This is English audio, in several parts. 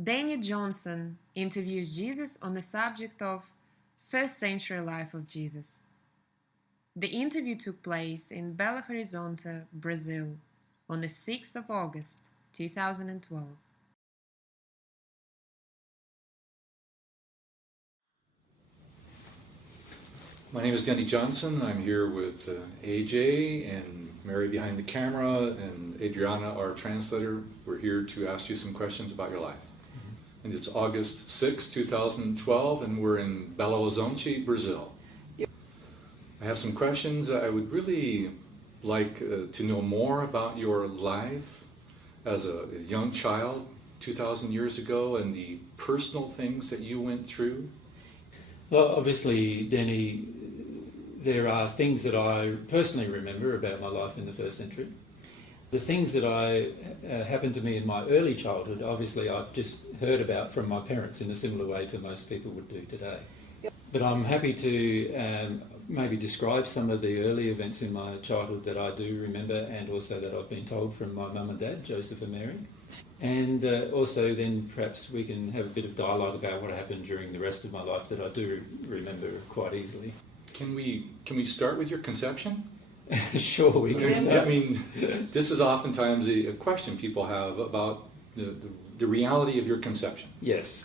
Denny Johnson interviews Jesus on the subject of first century life of Jesus. The interview took place in Belo Horizonte, Brazil, on the 6th of August, 2012. My name is Denny Johnson. I'm here with AJ and Mary behind the camera and Adriana, our translator. We're here to ask you some questions about your life. And it's August 6, 2012, and we're in Belo Horizonte, Brazil. I have some questions. I would really like to know more about your life as a young child 2,000 years ago and the personal things that you went through. Well, obviously, Denny, there are things that I personally remember about my life in the first century. The things that happened to me in my early childhood, obviously I've just heard about from my parents in a similar way to most people would do today. Yep. But I'm happy to maybe describe some of the early events in my childhood that I do remember, and also that I've been told from my mum and dad, Joseph and Mary. And also then perhaps we can have a bit of dialogue about what happened during the rest of my life that I do remember quite easily. Can we start with your conception? Sure, we can start. I mean, this is oftentimes a question people have about the reality of your conception. Yes.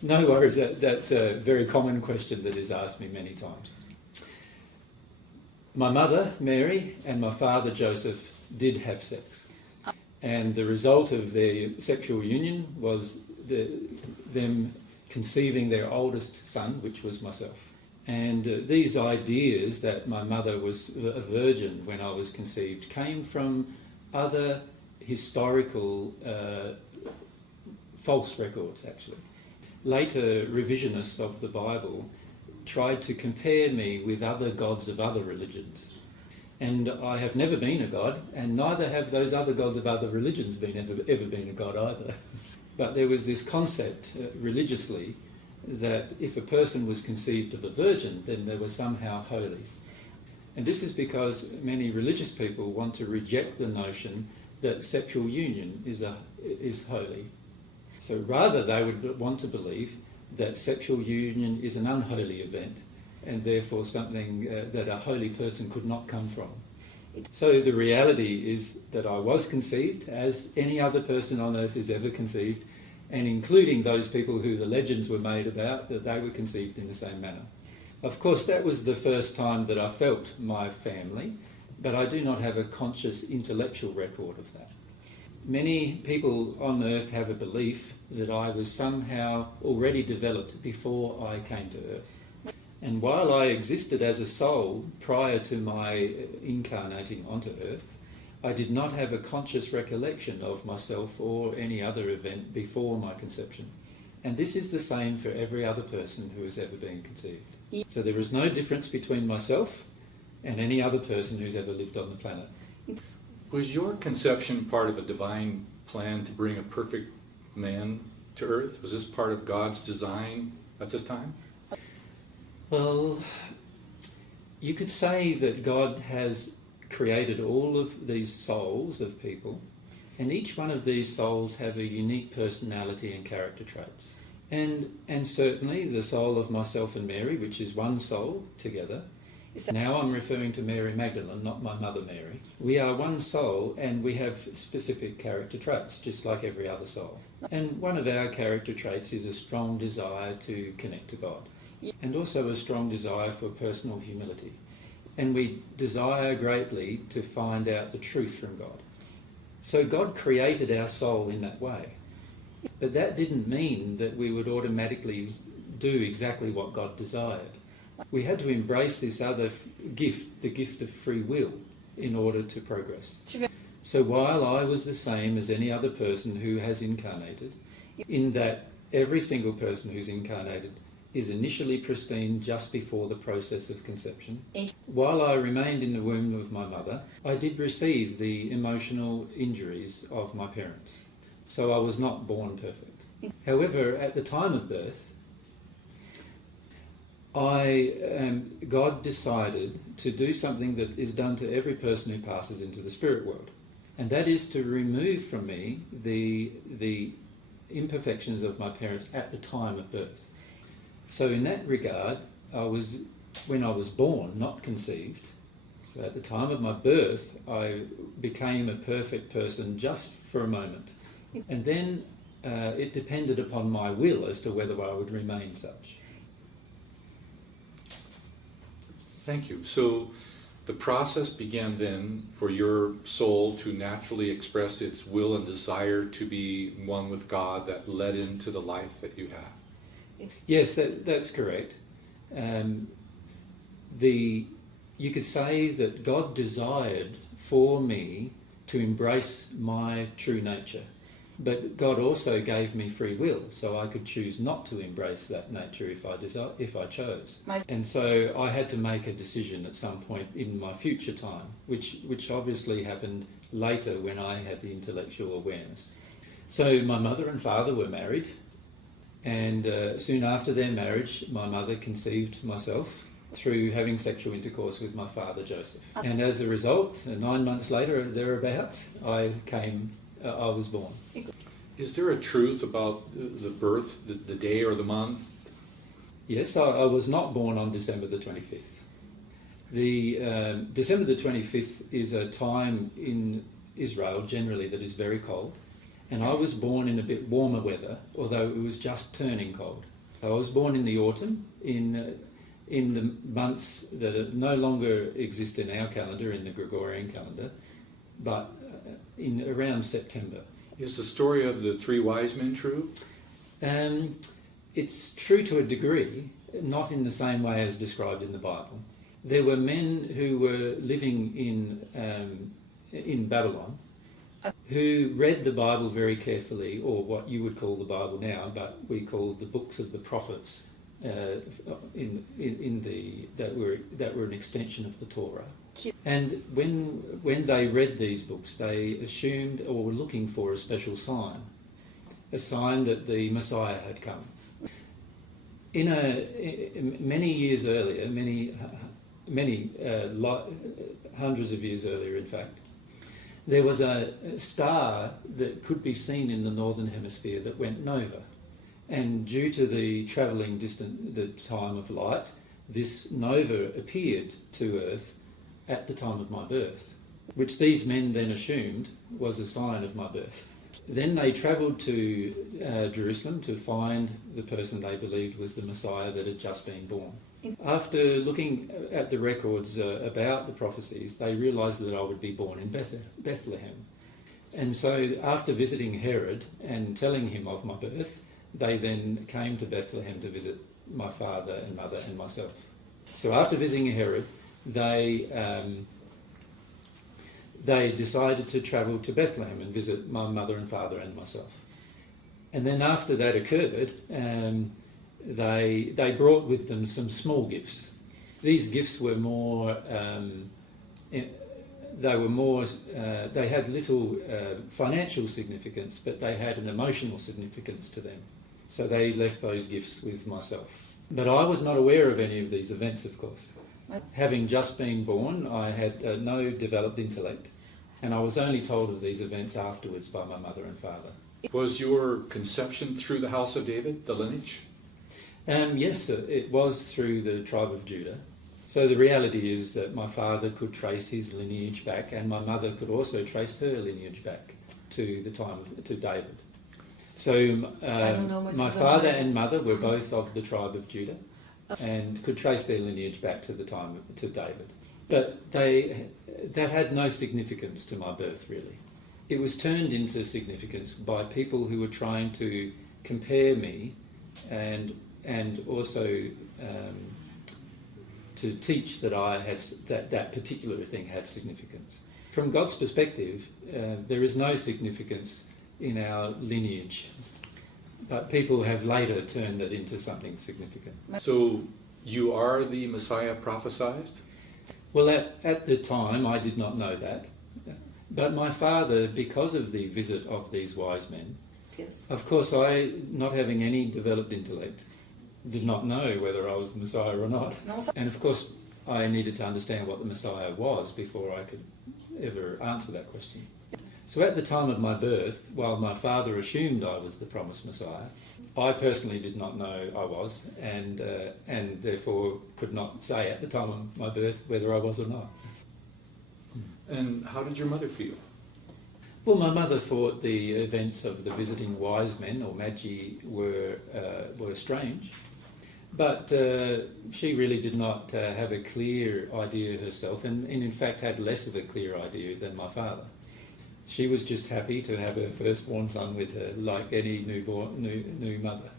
No worries, that's a very common question that is asked me many times. My mother, Mary, and my father, Joseph, did have sex. And the result of their sexual union was them conceiving their oldest son, which was myself. And these ideas that my mother was a virgin when I was conceived came from other historical false records, actually. Later revisionists of the Bible tried to compare me with other gods of other religions. And I have never been a god, and neither have those other gods of other religions ever been a god either. But there was this concept religiously that if a person was conceived of a virgin, then they were somehow holy. And this is because many religious people want to reject the notion that sexual union is holy. So rather they would want to believe that sexual union is an unholy event, and therefore something that a holy person could not come from. So the reality is that I was conceived as any other person on earth is ever conceived, and including those people who the legends were made about, that they were conceived in the same manner. Of course, that was the first time that I felt my family, but I do not have a conscious intellectual record of that. Many people on earth have a belief that I was somehow already developed before I came to earth. And while I existed as a soul prior to my incarnating onto earth, I did not have a conscious recollection of myself or any other event before my conception. And this is the same for every other person who has ever been conceived. So there is no difference between myself and any other person who's ever lived on the planet. Was your conception part of a divine plan to bring a perfect man to earth? Was this part of God's design at this time? Well, you could say that God has created all of these souls of people, and each one of these souls have a unique personality and character traits. And certainly the soul of myself and Mary, which is one soul together. Now I'm referring to Mary Magdalene, not my mother Mary. We are one soul, and we have specific character traits, just like every other soul. And one of our character traits is a strong desire to connect to God, and also a strong desire for personal humility. And we desire greatly to find out the truth from God. So God created our soul in that way. But that didn't mean that we would automatically do exactly what God desired. We had to embrace this other gift, the gift of free will, in order to progress. So while I was the same as any other person who has incarnated, in that every single person who's incarnated is initially pristine just before the process of conception. While I remained in the womb of my mother, I did receive the emotional injuries of my parents. So I was not born perfect. However, at the time of birth, God decided to do something that is done to every person who passes into the spirit world. And that is to remove from me the imperfections of my parents at the time of birth. So in that regard, when I was born, not conceived, so at the time of my birth, I became a perfect person just for a moment. And then it depended upon my will as to whether I would remain such. Thank you. So the process began then for your soul to naturally express its will and desire to be one with God that led into the life that you have. Yes, that's correct. You could say that God desired for me to embrace my true nature, but God also gave me free will, so I could choose not to embrace that nature if I chose. And so I had to make a decision at some point in my future time, which obviously happened later when I had the intellectual awareness. So my mother and father were married, and soon after their marriage, my mother conceived myself through having sexual intercourse with my father, Joseph. And as a result, 9 months later, thereabouts, I was born. Is there a truth about the birth, the day or the month? Yes, I was not born on December the 25th. December the 25th is a time in Israel generally that is very cold, and I was born in a bit warmer weather, although it was just turning cold. So I was born in the autumn, in the months that no longer exist in our calendar, in the Gregorian calendar, but in around September. Is the story of the three wise men true? It's true to a degree, not in the same way as described in the Bible. There were men who were living in Babylon who read the Bible very carefully, or what you would call the Bible now, but we call the books of the prophets, that were an extension of the Torah. And when they read these books, they assumed or were looking for a special sign, a sign that the Messiah had come. Many years earlier, hundreds of years earlier, in fact, there was a star that could be seen in the northern hemisphere that went nova. And due to the travelling distance, the time of light, this nova appeared to Earth at the time of my birth, which these men then assumed was a sign of my birth. Then they travelled to Jerusalem to find the person they believed was the Messiah that had just been born. After looking at the records about the prophecies, they realised that I would be born in Bethlehem. And so after visiting Herod and telling him of my birth, they then came to Bethlehem to visit my father and mother and myself. So after visiting Herod, they decided to travel to Bethlehem and visit my mother and father and myself. And then after that occurred, they brought with them some small gifts. These gifts were more, they had little financial significance, but they had an emotional significance to them. So they left those gifts with myself. But I was not aware of any of these events, of course. Having just been born, I had no developed intellect, and I was only told of these events afterwards by my mother and father. Was your conception through the house of David, the lineage? Yes, it was through the tribe of Judah. So the reality is that my father could trace his lineage back, and my mother could also trace her lineage back to the time to David. So my father and mother were both of the tribe of Judah, and could trace their lineage back to the time to David. But that had no significance to my birth, really. It was turned into significance by people who were trying to compare me and also to teach that I had that particular thing had significance. From God's perspective, there is no significance in our lineage, but people have later turned it into something significant. So you are the Messiah prophesied? Well, at the time I did not know that, but my father, because of the visit of these wise men, Yes. of course I, not having any developed intellect, did not know whether I was the Messiah or not. No. And of course I needed to understand what the Messiah was before I could ever answer that question. So at the time of my birth, while my father assumed I was the promised Messiah, I personally did not know I was, and therefore could not say at the time of my birth whether I was or not. And how did your mother feel? Well, my mother thought the events of the visiting wise men, or magi, were strange, but she really did not have a clear idea herself, and in fact had less of a clear idea than my father. She was just happy to have her firstborn son with her, like any new mother.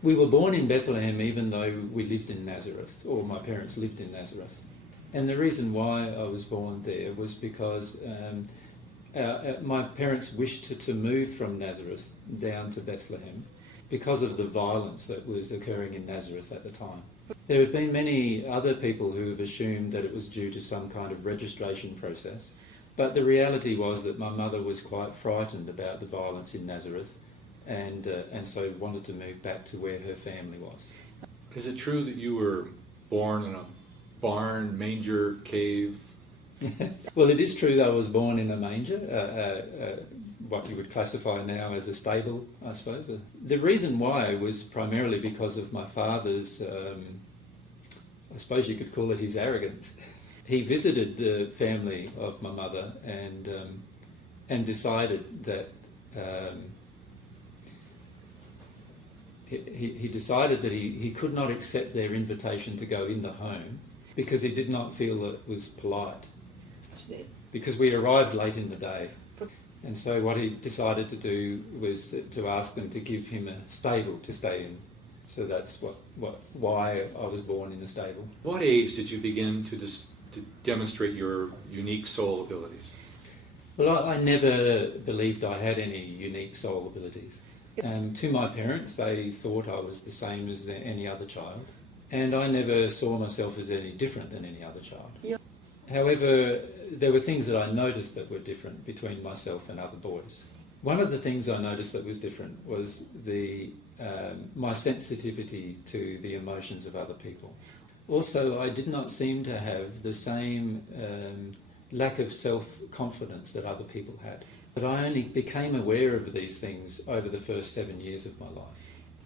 We were born in Bethlehem even though we lived in Nazareth, or my parents lived in Nazareth. And the reason why I was born there was because my parents wished to move from Nazareth down to Bethlehem because of the violence that was occurring in Nazareth at the time. There have been many other people who have assumed that it was due to some kind of registration process. But the reality was that my mother was quite frightened about the violence in Nazareth, and so wanted to move back to where her family was. Is it true that you were born in a barn, manger, cave? Well, it is true that I was born in a manger, what you would classify now as a stable, I suppose. The reason why was primarily because of my father's, I suppose you could call it his arrogance. He visited the family of my mother and decided that he decided that he could not accept their invitation to go in the home because he did not feel that it was polite. Because we arrived late in the day, and so what he decided to do was to ask them to give him a stable to stay in. So that's why I was born in the stable. What age did you begin to demonstrate your unique soul abilities? Well, I never believed I had any unique soul abilities. To my parents, they thought I was the same as any other child, and I never saw myself as any different than any other child. Yeah. However, there were things that I noticed that were different between myself and other boys. One of the things I noticed that was different was my sensitivity to the emotions of other people. Also, I did not seem to have the same lack of self-confidence that other people had. But I only became aware of these things over the first 7 years of my life.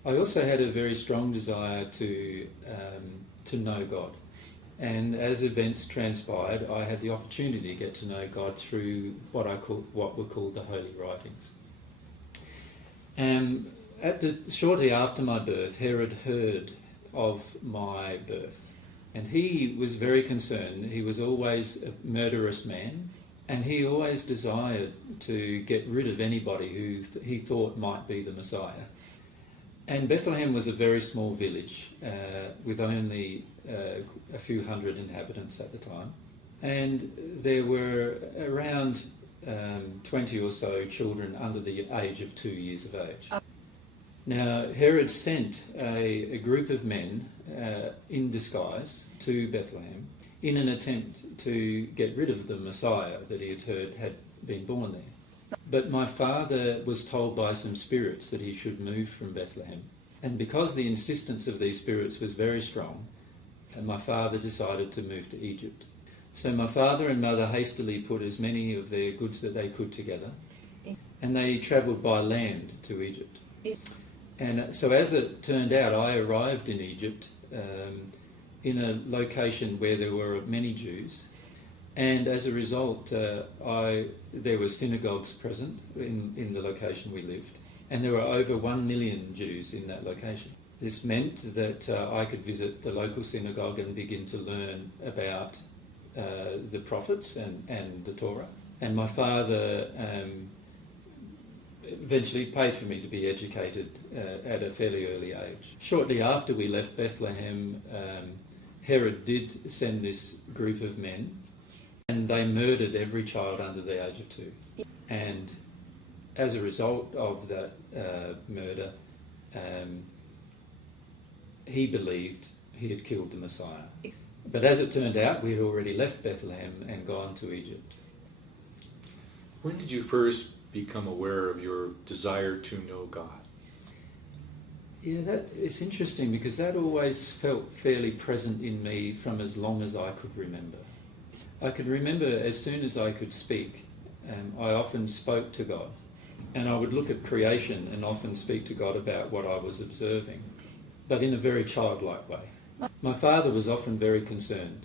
I also had a very strong desire to know God. And as events transpired, I had the opportunity to get to know God through what were called the Holy Writings. Shortly after my birth, Herod heard of my birth. And he was very concerned. He was always a murderous man, and he always desired to get rid of anybody who he thought might be the Messiah. And Bethlehem was a very small village with only a few hundred inhabitants at the time. And there were around 20 or so children under the age of 2 years of age. Now, Herod sent a group of men in disguise to Bethlehem in an attempt to get rid of the Messiah that he had heard had been born there. But my father was told by some spirits that he should move from Bethlehem. And because the insistence of these spirits was very strong, my father decided to move to Egypt. So my father and mother hastily put as many of their goods that they could together, and they travelled by land to Egypt. And so as it turned out, I arrived in Egypt in a location where there were many Jews, and as a result there were synagogues present in the location we lived, and there were over 1 million Jews in that location. This meant that I could visit the local synagogue and begin to learn about the prophets and the Torah. And my father eventually paid for me to be educated at a fairly early age. Shortly after we left Bethlehem, Herod did send this group of men, and they murdered every child under the age of 2. And as a result of that murder, he believed he had killed the Messiah. But as it turned out, we had already left Bethlehem and gone to Egypt. When did you first become aware of your desire to know God? Yeah, it's interesting because that always felt fairly present in me from as long as I could remember. I could remember as soon as I could speak, I often spoke to God. And I would look at creation and often speak to God about what I was observing, but in a very childlike way. My father was often very concerned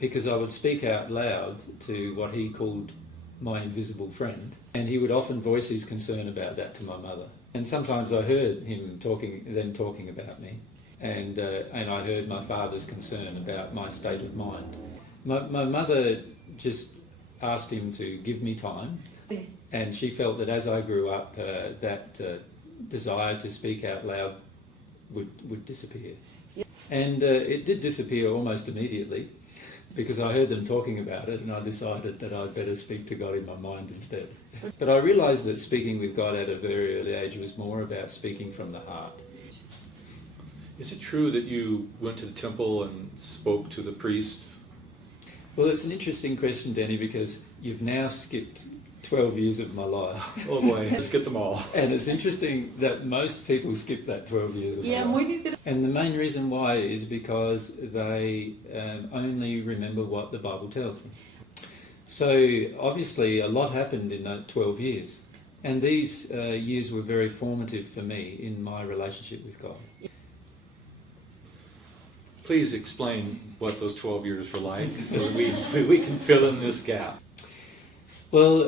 because I would speak out loud to what he called my invisible friend, and he would often voice his concern about that to my mother. And sometimes I heard him talking about me, and I heard my father's concern about my state of mind. My mother just asked him to give me time, and she felt that as I grew up, that desire to speak out loud would disappear. And it did disappear almost immediately, because I heard them talking about it and I decided that I'd better speak to God in my mind instead. But I realised that speaking with God at a very early age was more about speaking from the heart. Is it true that you went to the temple and spoke to the priest? Well, it's an interesting question, Denny, because you've now skipped 12 years of my life. Oh boy, let's get them all. And it's interesting that most people skip that 12 years of my life. And the main reason why is because they only remember what the Bible tells them. So obviously a lot happened in that 12 years. And these years were very formative for me in my relationship with God. Please explain what those 12 years were like so we can fill in this gap. Well,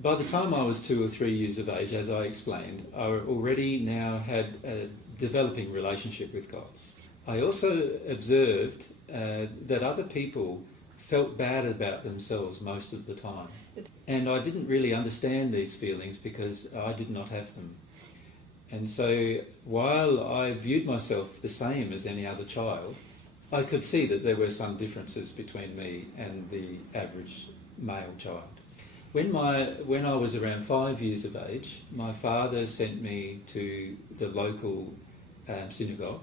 by the time I was 2 or 3 years of age, as I explained, I already now had a developing relationship with God. I also observed that other people felt bad about themselves most of the time. And I didn't really understand these feelings because I did not have them. And so while I viewed myself the same as any other child, I could see that there were some differences between me and the average male child. When I was around 5 years of age, my father sent me to the local synagogue,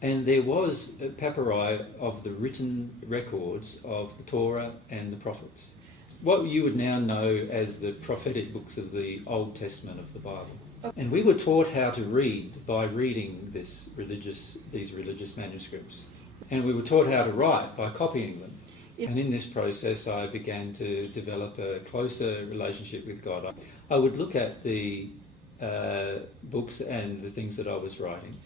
and there was a papyri of the written records of the Torah and the prophets. What you would now know as the prophetic books of the Old Testament of the Bible. And we were taught how to read by reading these religious manuscripts. And we were taught how to write by copying them. And in this process I began to develop a closer relationship with God. I would look at the books and the things that I was writing,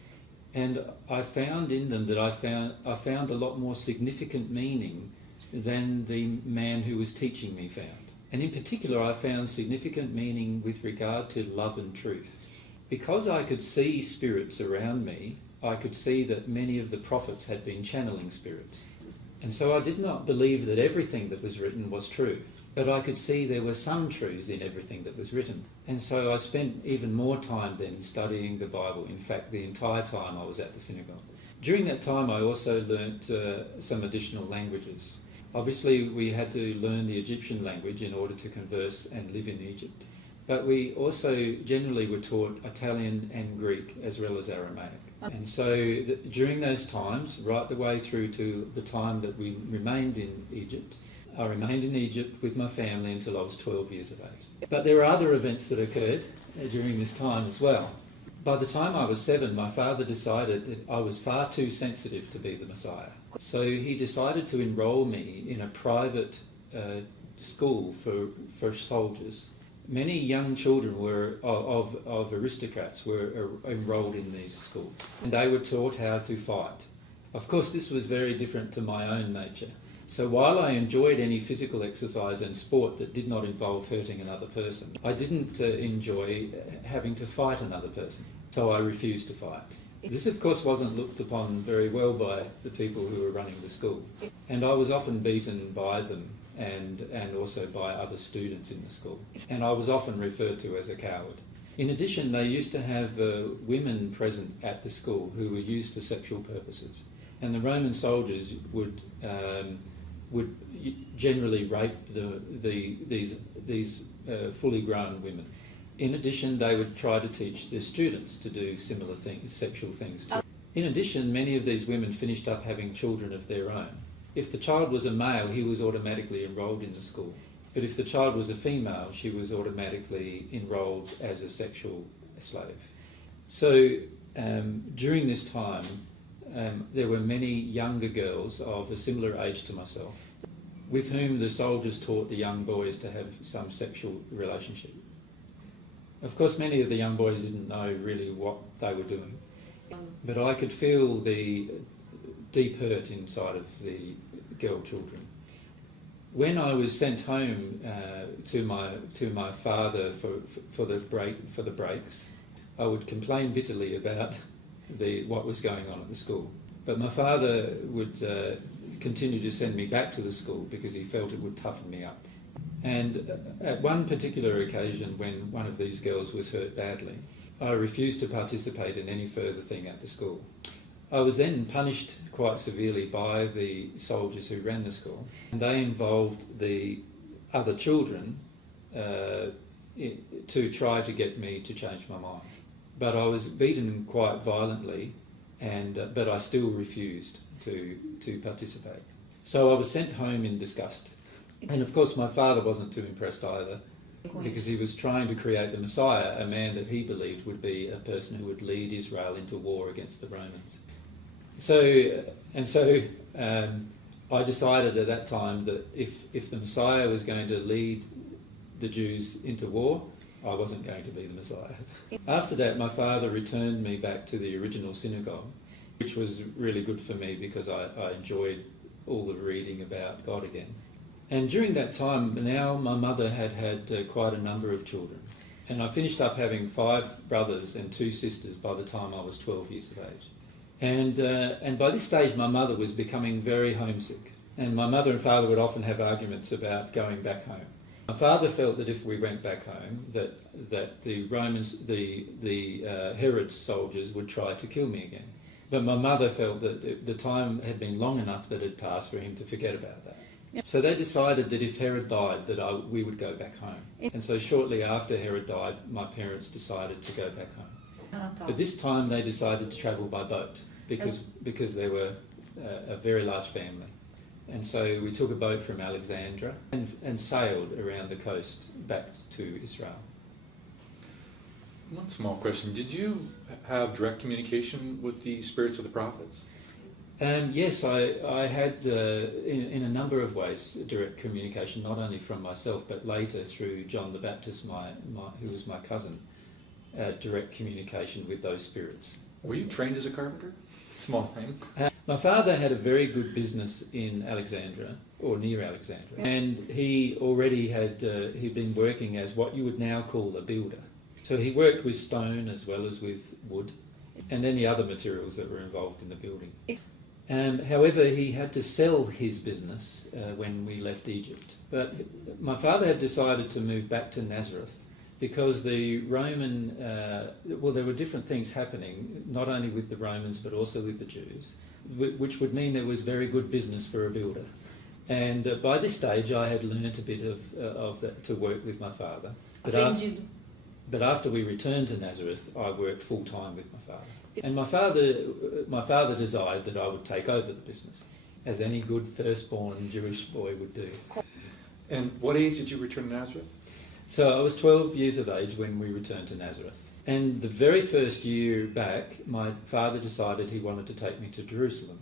and I found in them that I found a lot more significant meaning than the man who was teaching me found. And in particular I found significant meaning with regard to love and truth. Because I could see spirits around me, I could see that many of the prophets had been channeling spirits. And so I did not believe that everything that was written was true, but I could see there were some truths in everything that was written. And so I spent even more time then studying the Bible, in fact the entire time I was at the synagogue. During that time I also learnt some additional languages. Obviously we had to learn the Egyptian language in order to converse and live in Egypt. But we also generally were taught Italian and Greek as well as Aramaic. And so during those times, right the way through to the time that we remained in Egypt, I remained in Egypt with my family until I was 12 years of age. But there were other events that occurred during this time as well. By the time I was 7, my father decided that I was far too sensitive to be the Messiah. So he decided to enrol me in a private school for soldiers. Many young children of aristocrats were enrolled in these schools, and they were taught how to fight. Of course, this was very different to my own nature. So while I enjoyed any physical exercise and sport that did not involve hurting another person, I didn't enjoy having to fight another person. So I refused to fight. This, of course, wasn't looked upon very well by the people who were running the school, and I was often beaten by them and also by other students in the school. And I was often referred to as a coward. In addition, they used to have women present at the school who were used for sexual purposes. And the Roman soldiers would generally rape these fully grown women. In addition, they would try to teach their students to do similar things, sexual things too. In addition, many of these women finished up having children of their own. If the child was a male, he was automatically enrolled in the school. But if the child was a female, she was automatically enrolled as a sexual slave. So during this time, there were many younger girls of a similar age to myself with whom the soldiers taught the young boys to have some sexual relationship. Of course, many of the young boys didn't know really what they were doing, but I could feel the deep hurt inside of the girl children. When I was sent home to my father for the breaks, I would complain bitterly about what was going on at the school. But my father would continue to send me back to the school because he felt it would toughen me up. And at one particular occasion, when one of these girls was hurt badly, I refused to participate in any further thing at the school. I was then punished quite severely by the soldiers who ran the school, and they involved the other children to try to get me to change my mind. But I was beaten quite violently, but I still refused to participate. So I was sent home in disgust. And of course my father wasn't too impressed either, because he was trying to create the Messiah, a man that he believed would be a person who would lead Israel into war against the Romans. So I decided at that time that if the Messiah was going to lead the Jews into war, I wasn't going to be the Messiah. After that, my father returned me back to the original synagogue, which was really good for me because I enjoyed all the reading about God again. And during that time, now my mother had quite a number of children. And I finished up having 5 brothers and 2 sisters by the time I was 12 years of age. And by this stage, my mother was becoming very homesick. And my mother and father would often have arguments about going back home. My father felt that if we went back home, that the Romans, the Herod's soldiers would try to kill me again. But my mother felt that the time had been long enough that had passed for him to forget about that. So they decided that if Herod died, that we would go back home. And so shortly after Herod died, my parents decided to go back home. But this time they decided to travel by boat because they were a very large family. And so we took a boat from Alexandria and sailed around the coast back to Israel. One small question. Did you have direct communication with the spirits of the prophets? Yes, I had, in a number of ways, direct communication, not only from myself, but later through John the Baptist, who was my cousin, direct communication with those spirits. Were you trained as a carpenter? Small thing. My father had a very good business in Alexandria, or near Alexandria, and he already he'd been working as what you would now call a builder. So he worked with stone as well as with wood, and any other materials that were involved in the building. However, he had to sell his business when we left Egypt. But my father had decided to move back to Nazareth because the Roman, there were different things happening, not only with the Romans but also with the Jews, which would mean there was very good business for a builder. And by this stage I had learnt a bit of that to work with my father. But after we returned to Nazareth, I worked full-time with my father. And my father desired that I would take over the business, as any good firstborn Jewish boy would do. And what age did you return to Nazareth? So I was 12 years of age when we returned to Nazareth. And the very first year back, my father decided he wanted to take me to Jerusalem.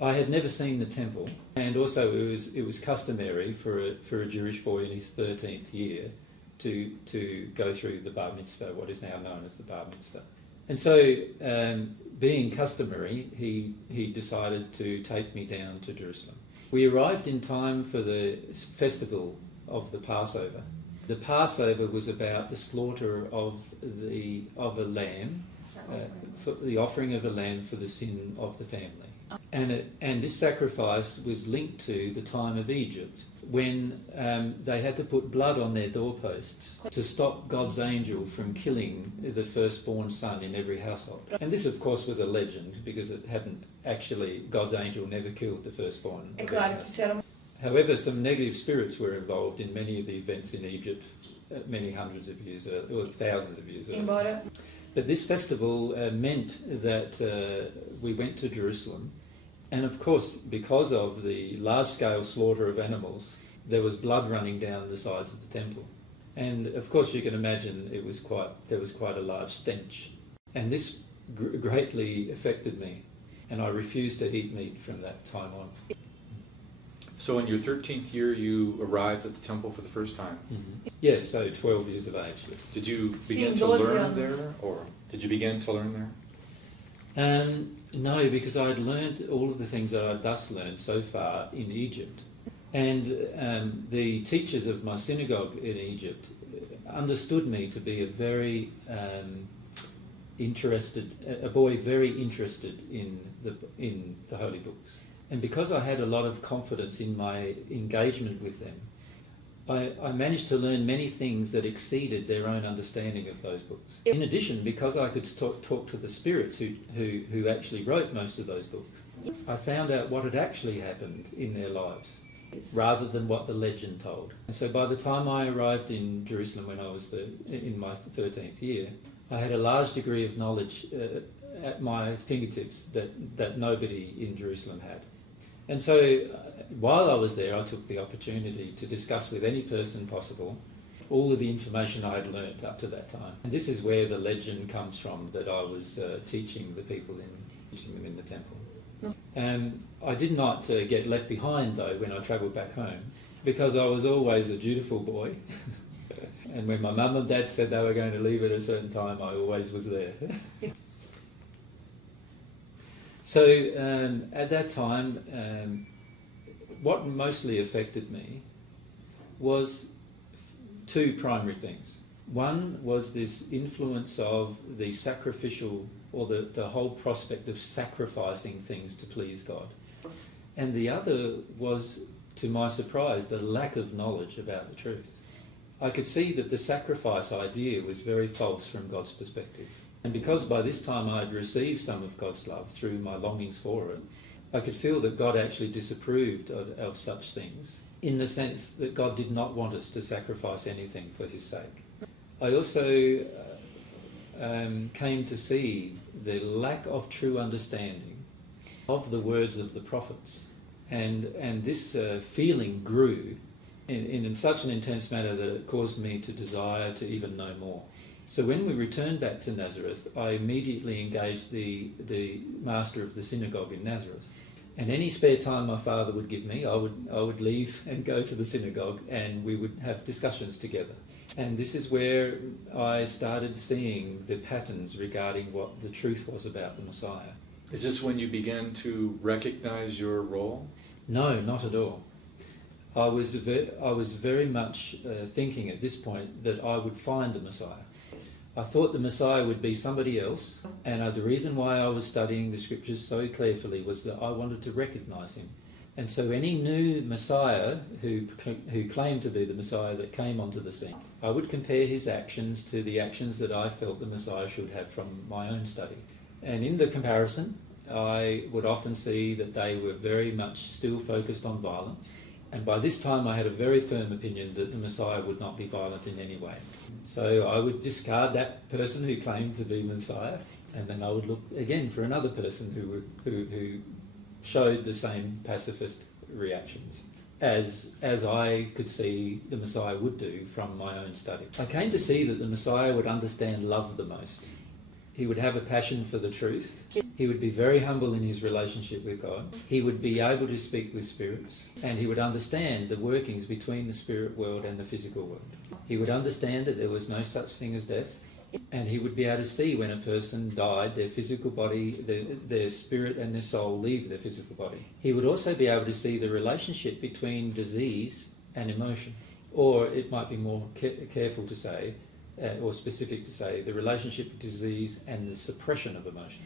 I had never seen the temple, and also it was customary for a Jewish boy in his 13th year to go through the bar mitzvah, what is now known as the bar mitzvah. And so, being customary, he decided to take me down to Jerusalem. We arrived in time for the festival of the Passover. The Passover was about the slaughter of a lamb, for the offering of a lamb for the sin of the family. And this sacrifice was linked to the time of Egypt, when they had to put blood on their doorposts to stop God's angel from killing the firstborn son in every household. And this, of course, was a legend, because it hadn't actually, God's angel never killed the firstborn. However, some negative spirits were involved in many of the events in Egypt, many hundreds of years, or thousands of years earlier. But this festival meant that we went to Jerusalem. And of course, because of the large-scale slaughter of animals, there was blood running down the sides of the temple. And of course, you can imagine there was quite a large stench. And this greatly affected me. And I refused to eat meat from that time on. So in your 13th year, you arrived at the temple for the first time. Mm-hmm. Yes, so 12 years of age. Did you begin to learn there, or did you begin to learn there? No, because I had learned all of the things that I'd thus learned so far in Egypt. And the teachers of my synagogue in Egypt understood me to be a very a boy very interested in the holy books. And because I had a lot of confidence in my engagement with them, I managed to learn many things that exceeded their own understanding of those books. In addition, because I could talk to the spirits who actually wrote most of those books, I found out what had actually happened in their lives, rather than what the legend told. And so by the time I arrived in Jerusalem when I was in my 13th year, I had a large degree of knowledge at my fingertips that nobody in Jerusalem had. And so while I was there, I took the opportunity to discuss with any person possible all of the information I had learnt up to that time. And this is where the legend comes from, that I was teaching the people teaching them in the temple. I did not get left behind, though, when I travelled back home, because I was always a dutiful boy. And when my mum and dad said they were going to leave at a certain time, I always was there. So at that time, what mostly affected me was two primary things. One was this influence of the sacrificial, or the whole prospect of sacrificing things to please God. And the other was, to my surprise, the lack of knowledge about the truth. I could see that the sacrifice idea was very false from God's perspective. And because by this time I had received some of God's love through my longings for it, I could feel that God actually disapproved of such things, in the sense that God did not want us to sacrifice anything for his sake. I also came to see the lack of true understanding of the words of the prophets. And this feeling grew in such an intense manner that it caused me to desire to even know more. So when we returned back to Nazareth, I immediately engaged the master of the synagogue in Nazareth. And any spare time my father would give me, I would leave and go to the synagogue, and we would have discussions together. And this is where I started seeing the patterns regarding what the truth was about the Messiah. Is this when you began to recognize your role? No, not at all. I was very much thinking at this point that I would find the Messiah. I thought the Messiah would be somebody else, and the reason why I was studying the scriptures so carefully was that I wanted to recognise him. And so any new Messiah who claimed to be the Messiah that came onto the scene, I would compare his actions to the actions that I felt the Messiah should have from my own study. And in the comparison, I would often see that they were very much still focused on violence. And by this time I had a very firm opinion that the Messiah would not be violent in any way. So I would discard that person who claimed to be Messiah, and then I would look again for another person who showed the same pacifist reactions as I could see the Messiah would do from my own study. I came to see that the Messiah would understand love the most. He would have a passion for the truth. He would be very humble in his relationship with God. He would be able to speak with spirits, and he would understand the workings between the spirit world and the physical world. He would understand that there was no such thing as death, and he would be able to see when a person died, their physical body, their spirit and their soul leave their physical body. He would also be able to see the relationship between disease and emotion, or it might be more careful to say, or specific to say, the relationship of disease and the suppression of emotion.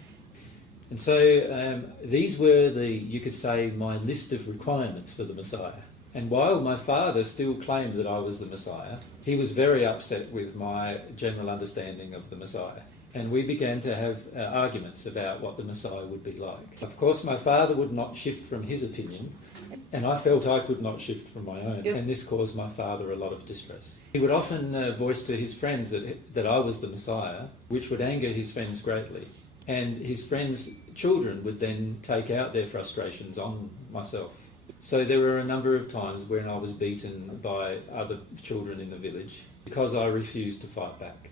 And so these were you could say, my list of requirements for the Messiah. And while my father still claimed that I was the Messiah, he was very upset with my general understanding of the Messiah. And we began to have arguments about what the Messiah would be like. Of course, my father would not shift from his opinion, and I felt I could not shift from my own. And this caused my father a lot of distress. He would often voice to his friends that I was the Messiah, which would anger his friends greatly. And his friends' children would then take out their frustrations on myself. So there were a number of times when I was beaten by other children in the village because I refused to fight back.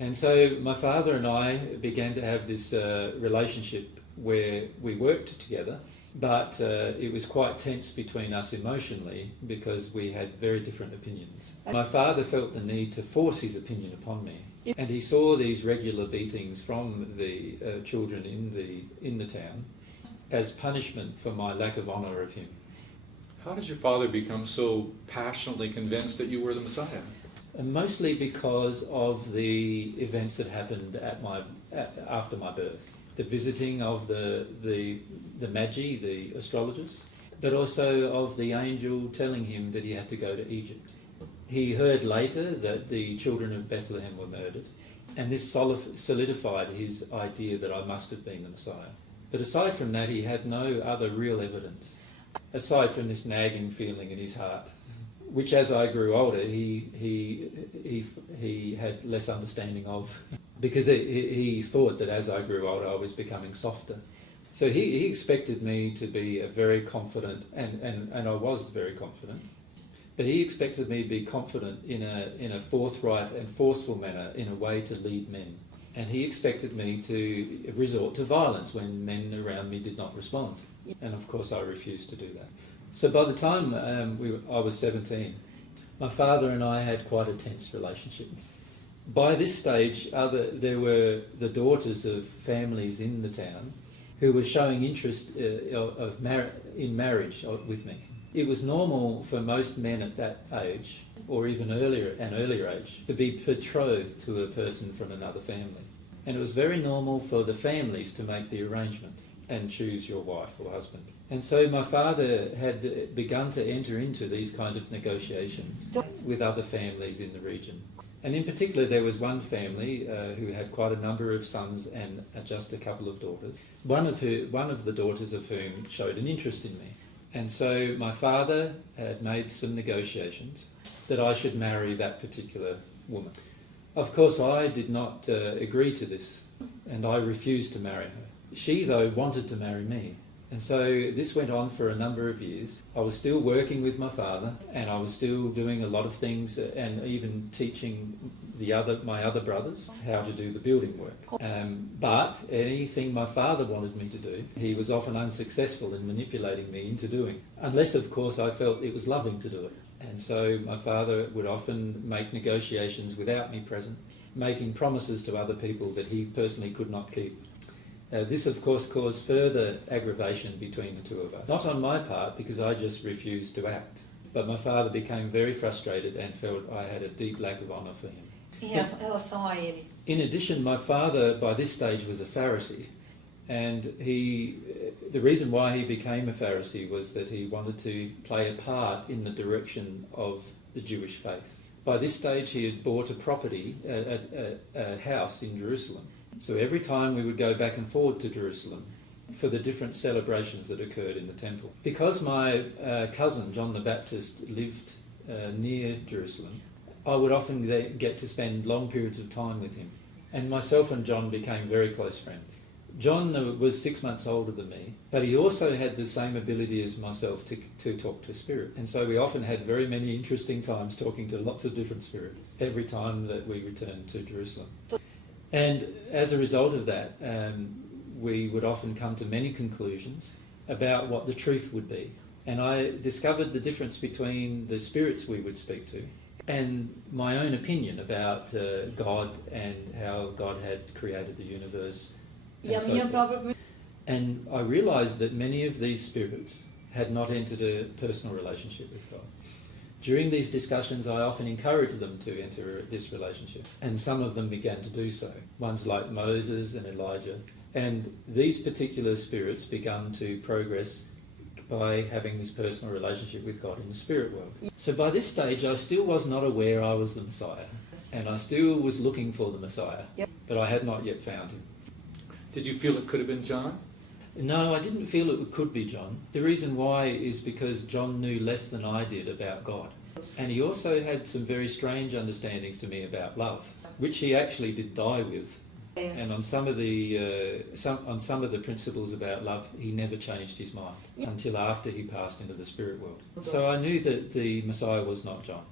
And so my father and I began to have this relationship where we worked together, But it was quite tense between us emotionally because we had very different opinions. My father felt the need to force his opinion upon me, and he saw these regular beatings from the children in the town as punishment for my lack of honour of him. How did your father become so passionately convinced that you were the Messiah? And mostly because of the events that happened after my birth. The visiting of the Magi, the astrologers, but also of the angel telling him that he had to go to Egypt. He heard later that the children of Bethlehem were murdered, and this solidified his idea that I must have been the Messiah. But aside from that, he had no other real evidence, aside from this nagging feeling in his heart, which as I grew older, he had less understanding of, because he thought that as I grew older I was becoming softer. So he expected me to be a very confident, and I was very confident, but he expected me to be confident in a forthright and forceful manner, in a way to lead men. And he expected me to resort to violence when men around me did not respond. And of course I refused to do that. So by the time I was 17, my father and I had quite a tense relationship. By this stage, there were the daughters of families in the town who were showing interest in marriage with me. It was normal for most men at that age, or even an earlier age, to be betrothed to a person from another family. And it was very normal for the families to make the arrangement and choose your wife or husband. And so my father had begun to enter into these kind of negotiations with other families in the region. And in particular, there was one family who had quite a number of sons and just a couple of daughters, one of the daughters of whom showed an interest in me. And so my father had made some negotiations that I should marry that particular woman. Of course, I did not agree to this, and I refused to marry her. She, though, wanted to marry me. And so this went on for a number of years. I was still working with my father, and I was still doing a lot of things, and even teaching my other brothers how to do the building work. But anything my father wanted me to do, he was often unsuccessful in manipulating me into doing, unless, of course, I felt it was loving to do it. And so my father would often make negotiations without me present, making promises to other people that he personally could not keep. This, of course, caused further aggravation between the two of us. Not on my part, because I just refused to act. But my father became very frustrated and felt I had a deep lack of honour for him. In addition, my father, by this stage, was a Pharisee. And the reason why he became a Pharisee was that he wanted to play a part in the direction of the Jewish faith. By this stage, he had bought a property, a house in Jerusalem. So every time we would go back and forward to Jerusalem for the different celebrations that occurred in the temple. Because my cousin, John the Baptist, lived near Jerusalem, I would often get to spend long periods of time with him. And myself and John became very close friends. John was 6 months older than me, but he also had the same ability as myself to talk to spirit. And so we often had very many interesting times talking to lots of different spirits every time that we returned to Jerusalem. And as a result of that, we would often come to many conclusions about what the truth would be. And I discovered the difference between the spirits we would speak to and my own opinion about God and how God had created the universe. And I realised that many of these spirits had not entered a personal relationship with God. During these discussions, I often encouraged them to enter this relationship, and some of them began to do so. Ones like Moses and Elijah. And these particular spirits began to progress by having this personal relationship with God in the spirit world. So by this stage, I still was not aware I was the Messiah, and I still was looking for the Messiah, but I had not yet found him. Did you feel it could have been John? No, I didn't feel it could be John. The reason why is because John knew less than I did about God. And he also had some very strange understandings to me about love, which he actually did die with. Yes. And on some of the principles about love, he never changed his mind until after he passed into the spirit world. So I knew that the Messiah was not John,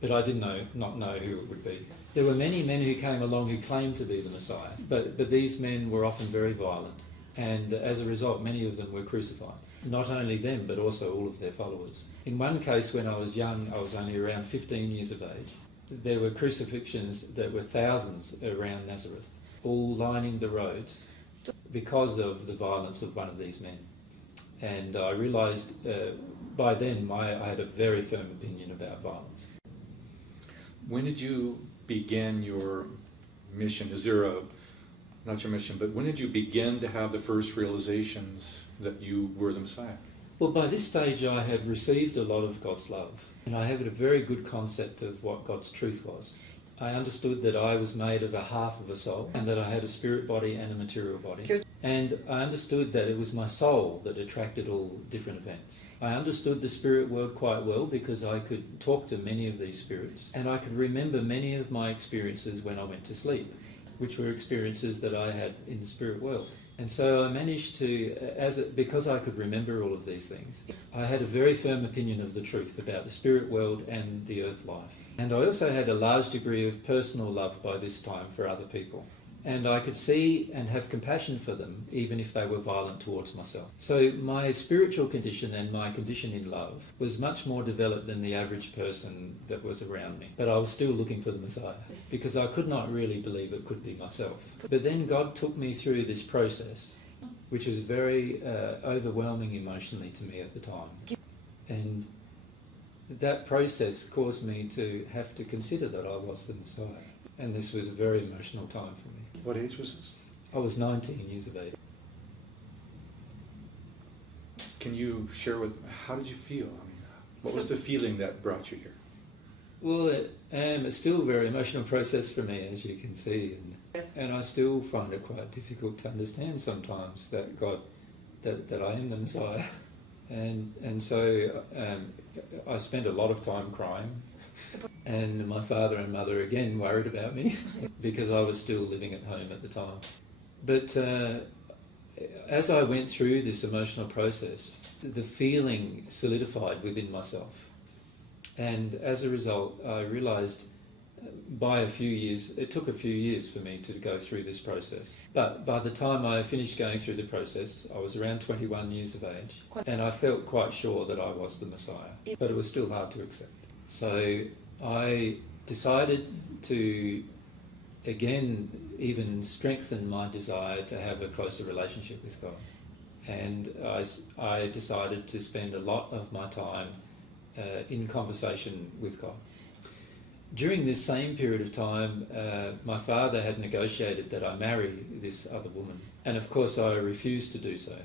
but I did not know who it would be. There were many men who came along who claimed to be the Messiah, but these men were often very violent. And as a result, many of them were crucified. Not only them, but also all of their followers. In one case, when I was young, I was only around 15 years of age, there were crucifixions that were thousands around Nazareth, all lining the roads because of the violence of one of these men. And I realised by then I had a very firm opinion about violence. When did you begin your mission? Is there a, not your mission, but when did you begin to have the first realizations that you were the Messiah? Well, by this stage I had received a lot of God's love, and I had a very good concept of what God's truth was. I understood that I was made of a half of a soul, and that I had a spirit body and a material body. And I understood that it was my soul that attracted all different events. I understood the spirit world quite well because I could talk to many of these spirits, and I could remember many of my experiences when I went to sleep, which were experiences that I had in the spirit world. And so I managed to, because I could remember all of these things, I had a very firm opinion of the truth about the spirit world and the earth life. And I also had a large degree of personal love by this time for other people. And I could see and have compassion for them, even if they were violent towards myself. So my spiritual condition and my condition in love was much more developed than the average person that was around me. But I was still looking for the Messiah, because I could not really believe it could be myself. But then God took me through this process, which was very overwhelming emotionally to me at the time. And that process caused me to have to consider that I was the Messiah. And this was a very emotional time for me. What age was this? I was 19 years of age. Can you share how did you feel? I mean, what was the feeling that brought you here? Well, it's still a very emotional process for me, as you can see. And I still find it quite difficult to understand sometimes that that I am the Messiah. And so I spent a lot of time crying. And my father and mother again worried about me because I was still living at home at the time. But as I went through this emotional process, the feeling solidified within myself. And as a result, I realised by a few years, it took a few years for me to go through this process. But by the time I finished going through the process, I was around 21 years of age. And I felt quite sure that I was the Messiah. But it was still hard to accept. So I decided to, again, even strengthen my desire to have a closer relationship with God. And I decided to spend a lot of my time in conversation with God. During this same period of time, my father had negotiated that I marry this other woman. And of course I refused to do so.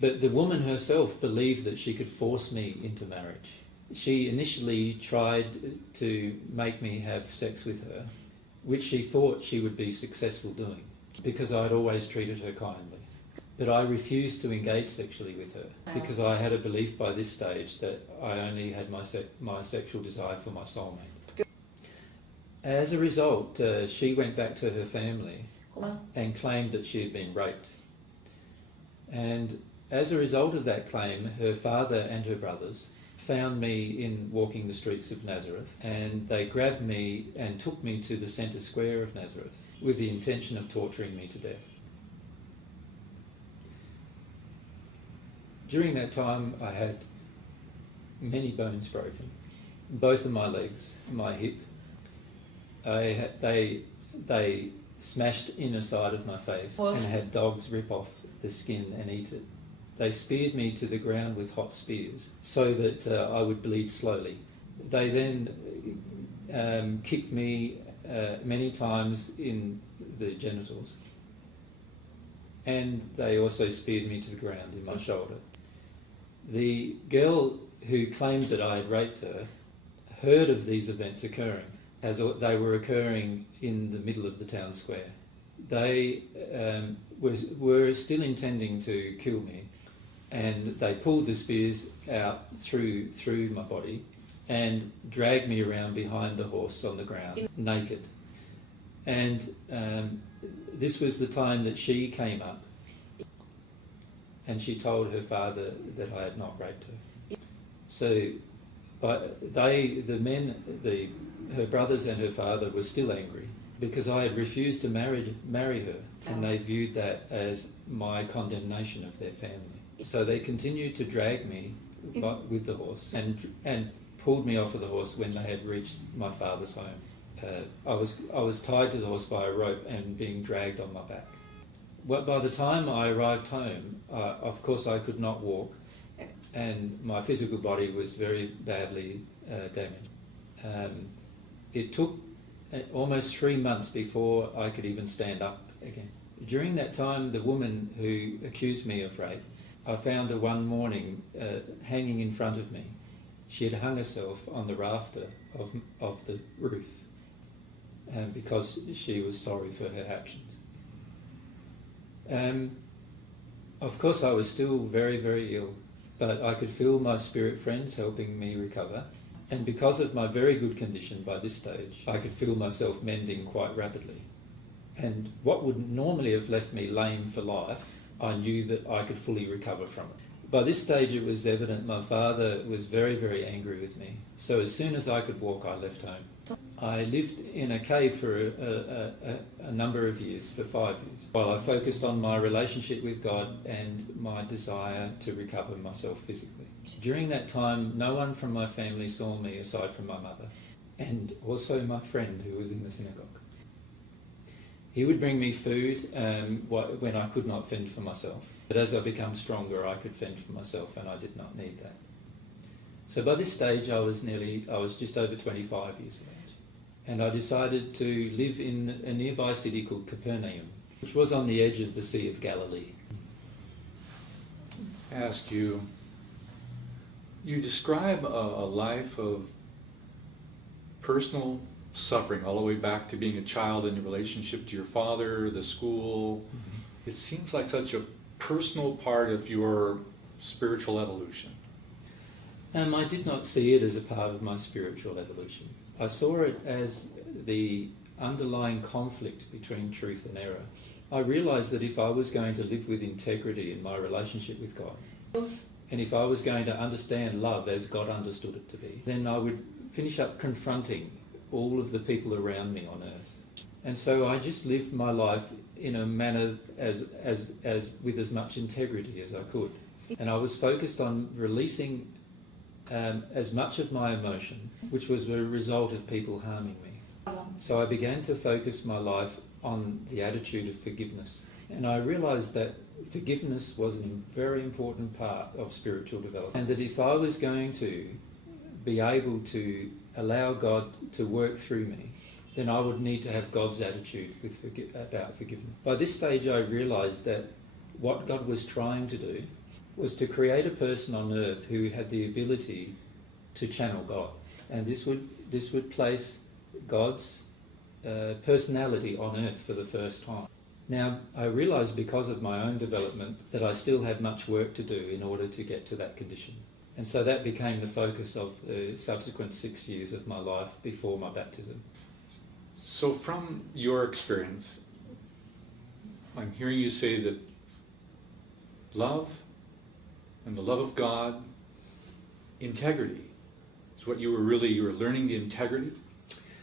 But the woman herself believed that she could force me into marriage. She initially tried to make me have sex with her, which she thought she would be successful doing, because I'd always treated her kindly. But I refused to engage sexually with her, because I had a belief by this stage that I only had my sexual desire for my soulmate. As a result, she went back to her family and claimed that she had been raped. And as a result of that claim, her father and her brothers found me in walking the streets of Nazareth, and they grabbed me and took me to the centre square of Nazareth with the intention of torturing me to death. During that time I had many bones broken, both of my legs, my hip. They smashed inner side of my face and had dogs rip off the skin and eat it. They speared me to the ground with hot spears so that I would bleed slowly. They then kicked me many times in the genitals. And they also speared me to the ground in my shoulder. The girl who claimed that I had raped her heard of these events occurring as they were occurring in the middle of the town square. They were still intending to kill me. And they pulled the spears out through my body and dragged me around behind the horse on the ground, naked. And this was the time that she came up and she told her father that I had not raped her. So her brothers and her father were still angry because I had refused to marry her, and they viewed that as my condemnation of their family. So they continued to drag me with the horse and pulled me off of the horse when they had reached my father's home. I was tied to the horse by a rope and being dragged on my back. Well, by the time I arrived home, of course I could not walk, and my physical body was very badly damaged. It took almost 3 months before I could even stand up again. During that time, the woman who accused me of rape, I found her one morning hanging in front of me. She had hung herself on the rafter of the roof because she was sorry for her actions. Of course, I was still very, very ill, but I could feel my spirit friends helping me recover. And because of my very good condition by this stage, I could feel myself mending quite rapidly. And what would normally have left me lame for life, I knew that I could fully recover from it. By this stage, it was evident my father was very, very angry with me. So as soon as I could walk, I left home. I lived in a cave for a number of years, for 5 years, while I focused on my relationship with God and my desire to recover myself physically. During that time, no one from my family saw me aside from my mother, and also my friend who was in the synagogue. He would bring me food when I could not fend for myself. But as I became stronger, I could fend for myself, and I did not need that. So by this stage, I was just over 25 years of age. And I decided to live in a nearby city called Capernaum, which was on the edge of the Sea of Galilee. I asked you, you describe a life of personal suffering all the way back to being a child in your relationship to your father, the school. Mm-hmm. It seems like such a personal part of your spiritual evolution. I did not see it as a part of my spiritual evolution. I saw it as the underlying conflict between truth and error. I realised that if I was going to live with integrity in my relationship with God, and if I was going to understand love as God understood it to be, then I would finish up confronting all of the people around me on earth. And so I just lived my life in a manner as with as much integrity as I could. And I was focused on releasing as much of my emotion, which was a result of people harming me. So I began to focus my life on the attitude of forgiveness. And I realised that forgiveness was a very important part of spiritual development. And that if I was going to be able to allow God to work through me, then I would need to have God's attitude about forgiveness. By this stage, I realised that what God was trying to do was to create a person on earth who had the ability to channel God. And this would place God's personality on earth for the first time. Now, I realised because of my own development that I still had much work to do in order to get to that condition. And so that became the focus of the subsequent 6 years of my life before my baptism. So from your experience, I'm hearing you say that love and the love of God, integrity, is what you were learning, the integrity,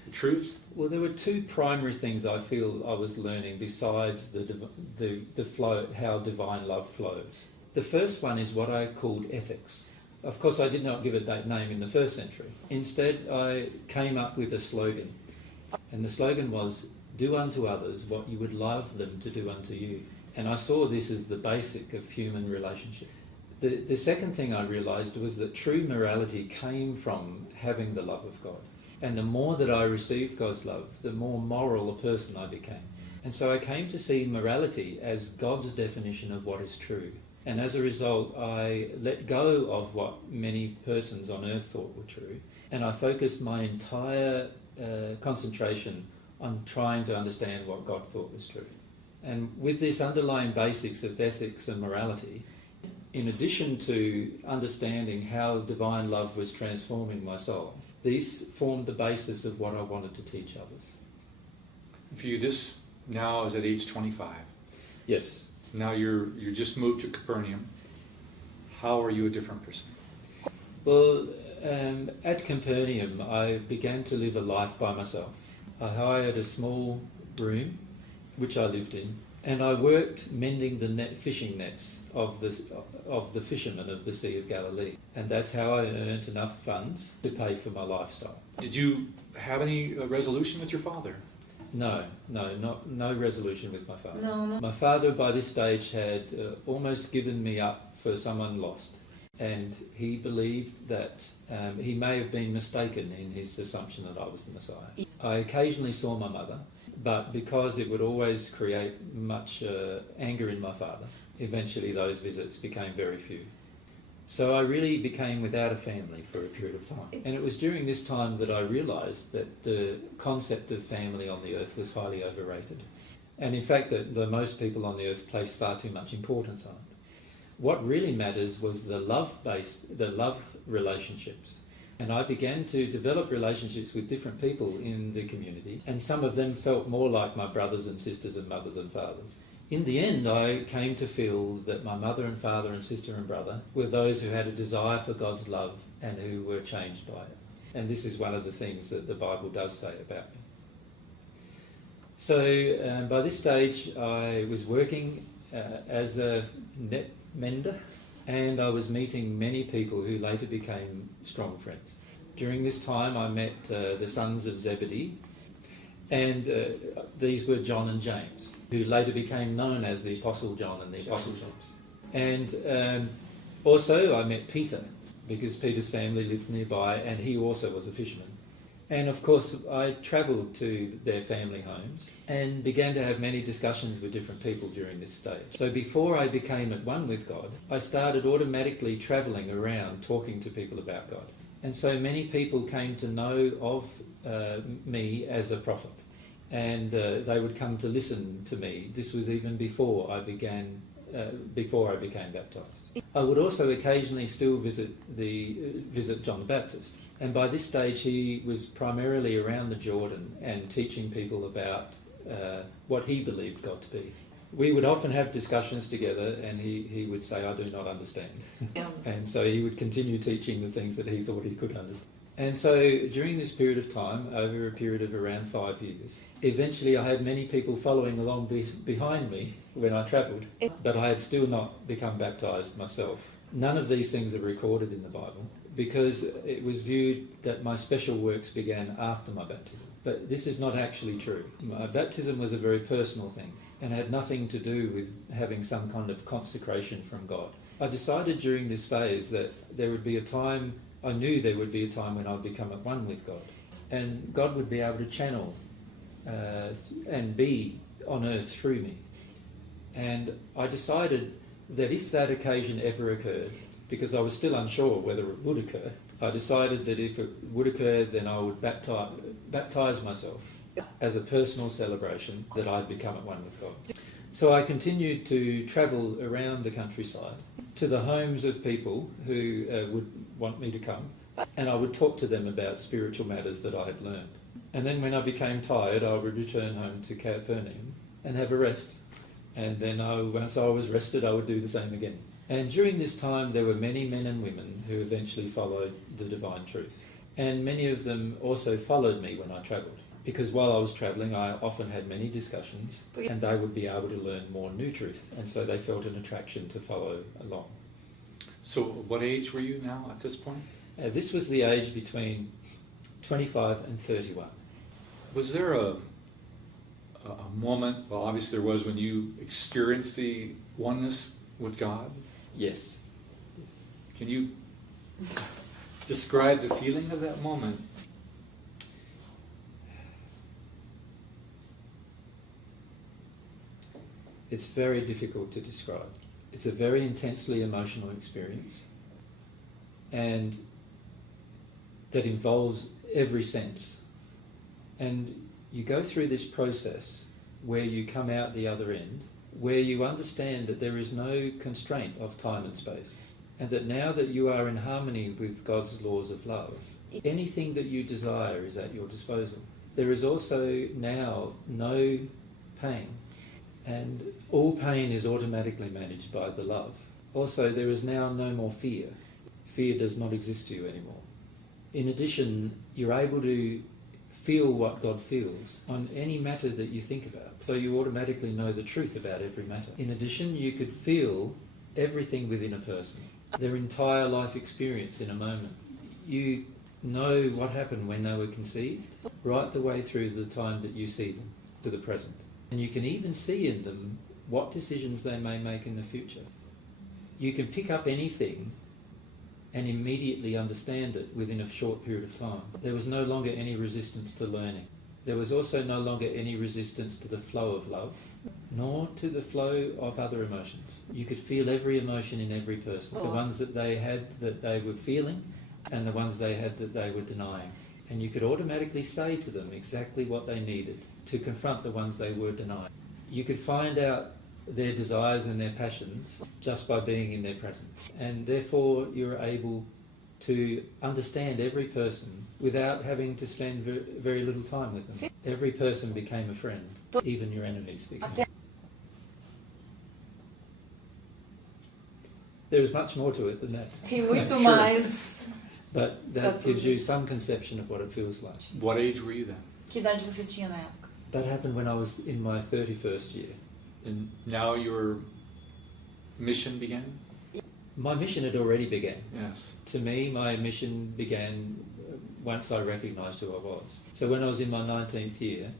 the truth? Well, there were two primary things I feel I was learning besides the flow, how divine love flows. The first one is what I called ethics. Of course, I did not give it that name in the first century. Instead, I came up with a slogan. And the slogan was, do unto others what you would love them to do unto you. And I saw this as the basic of human relationship. The second thing I realised was that true morality came from having the love of God. And the more that I received God's love, the more moral a person I became. And so I came to see morality as God's definition of what is true. And as a result, I let go of what many persons on earth thought were true. And I focused my entire concentration on trying to understand what God thought was true. And with this underlying basics of ethics and morality, in addition to understanding how divine love was transforming my soul, these formed the basis of what I wanted to teach others. For you, this now is at age 25. Yes. Now you just moved to Capernaum. How are you a different person? Well, at Capernaum, I began to live a life by myself. I hired a small room, which I lived in, and I worked mending the fishing nets of the fishermen of the Sea of Galilee. And that's how I earned enough funds to pay for my lifestyle. Did you have any resolution with your father? No resolution with my father. No. My father by this stage had almost given me up for someone lost. And he believed that he may have been mistaken in his assumption that I was the Messiah. I occasionally saw my mother, but because it would always create much anger in my father, eventually those visits became very few. So I really became without a family for a period of time. And it was during this time that I realised that the concept of family on the earth was highly overrated. And in fact that most people on the earth place far too much importance on it. What really matters was the love relationships. And I began to develop relationships with different people in the community, and some of them felt more like my brothers and sisters and mothers and fathers. In the end, I came to feel that my mother and father and sister and brother were those who had a desire for God's love and who were changed by it. And this is one of the things that the Bible does say about me. So by this stage, I was working as a net mender, and I was meeting many people who later became strong friends. During this time I met the sons of Zebedee, and these were John and James, who later became known as the Apostle John and the Apostle James. And also I met Peter, because Peter's family lived nearby and he also was a fisherman. And of course I travelled to their family homes and began to have many discussions with different people during this stage. So before I became at one with God, I started automatically travelling around talking to people about God. And so many people came to know of me as a prophet, and they would come to listen to me. This was even before I became baptised. I would also occasionally still visit John the Baptist. And by this stage he was primarily around the Jordan and teaching people about what he believed God to be. We would often have discussions together and he would say, "I do not understand." And so he would continue teaching the things that he thought he could understand. And so during this period of time, over a period of around 5 years, eventually I had many people following along behind me when I travelled, but I had still not become baptised myself. None of these things are recorded in the Bible, because it was viewed that my special works began after my baptism. But this is not actually true. My baptism was a very personal thing and had nothing to do with having some kind of consecration from God. I decided during this phase that there would be a time, I knew there would be a time when I would become at one with God, and God would be able to channel and be on earth through me. And I decided that if that occasion ever occurred, because I was still unsure whether it would occur, I decided that if it would occur, then I would baptise myself as a personal celebration that I'd become at one with God. So I continued to travel around the countryside to the homes of people who would want me to come, and I would talk to them about spiritual matters that I had learned. And then when I became tired, I would return home to Capernaum and have a rest. And then once I was rested, I would do the same again. And during this time, there were many men and women who eventually followed the divine truth. And many of them also followed me when I travelled, because while I was travelling, I often had many discussions, and they would be able to learn more new truth. And so they felt an attraction to follow along. So what age were you now at this point? This was the age between 25 and 31. Was there a moment, well obviously there was, when you experienced the oneness with God? Yes. Can you describe the feeling of that moment? It's very difficult to describe. It's a very intensely emotional experience, and that involves every sense. And you go through this process where you come out the other end, where you understand that there is no constraint of time and space, and that now that you are in harmony with God's laws of love, anything that you desire is at your disposal. There is also now no pain, and all pain is automatically managed by the love. Also, there is now no more fear. Fear does not exist to you anymore. In addition, you're able to feel what God feels on any matter that you think about. So you automatically know the truth about every matter. In addition, you could feel everything within a person, their entire life experience in a moment. You know what happened when they were conceived, right the way through the time that you see them, to the present. And you can even see in them what decisions they may make in the future. You can pick up anything and immediately understand it within a short period of time. There was no longer any resistance to learning. There was also no longer any resistance to the flow of love, nor to the flow of other emotions. You could feel every emotion in every person, the ones that they had that they were feeling and the ones they had that they were denying. And you could automatically say to them exactly what they needed to confront the ones they were denying. You could find out their desires and their passions just by being in their presence. And therefore you're able to understand every person without having to spend very little time with them. Every person became a friend, even your enemies became. There is much more to it than that. Tem muito Sure. mais. But that gives you some conception of what it feels like. What age were you then? Que idade você tinha na época? That happened when I was in my 31st year. And now your mission began? My mission had already begun. Yes. To me, my mission began once I recognised who I was. So when I was in my 19th year,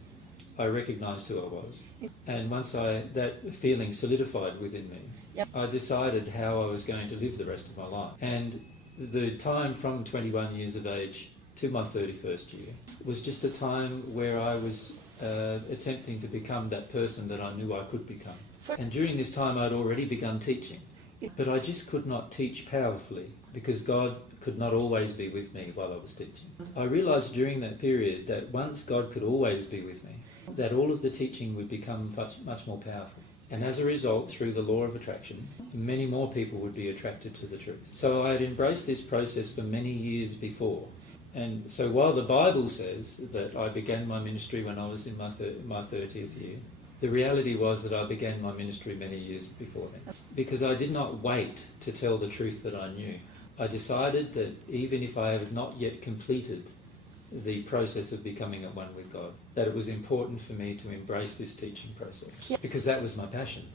I recognised who I was. And once that feeling solidified within me, I decided how I was going to live the rest of my life. And the time from 21 years of age to my 31st year was just a time where I was attempting to become that person that I knew I could become. And during this time I'd already begun teaching, but I just could not teach powerfully because God could not always be with me while I was teaching. I realised during that period that once God could always be with me, that all of the teaching would become much more powerful. And as a result, through the law of attraction, many more people would be attracted to the truth. So I had embraced this process for many years before. And so while the Bible says that I began my ministry when I was in my 30th year, the reality was that I began my ministry many years before then. Because I did not wait to tell the truth that I knew. I decided that even if I had not yet completed the process of becoming at one with God, that it was important for me to embrace this teaching process, because that was my passion.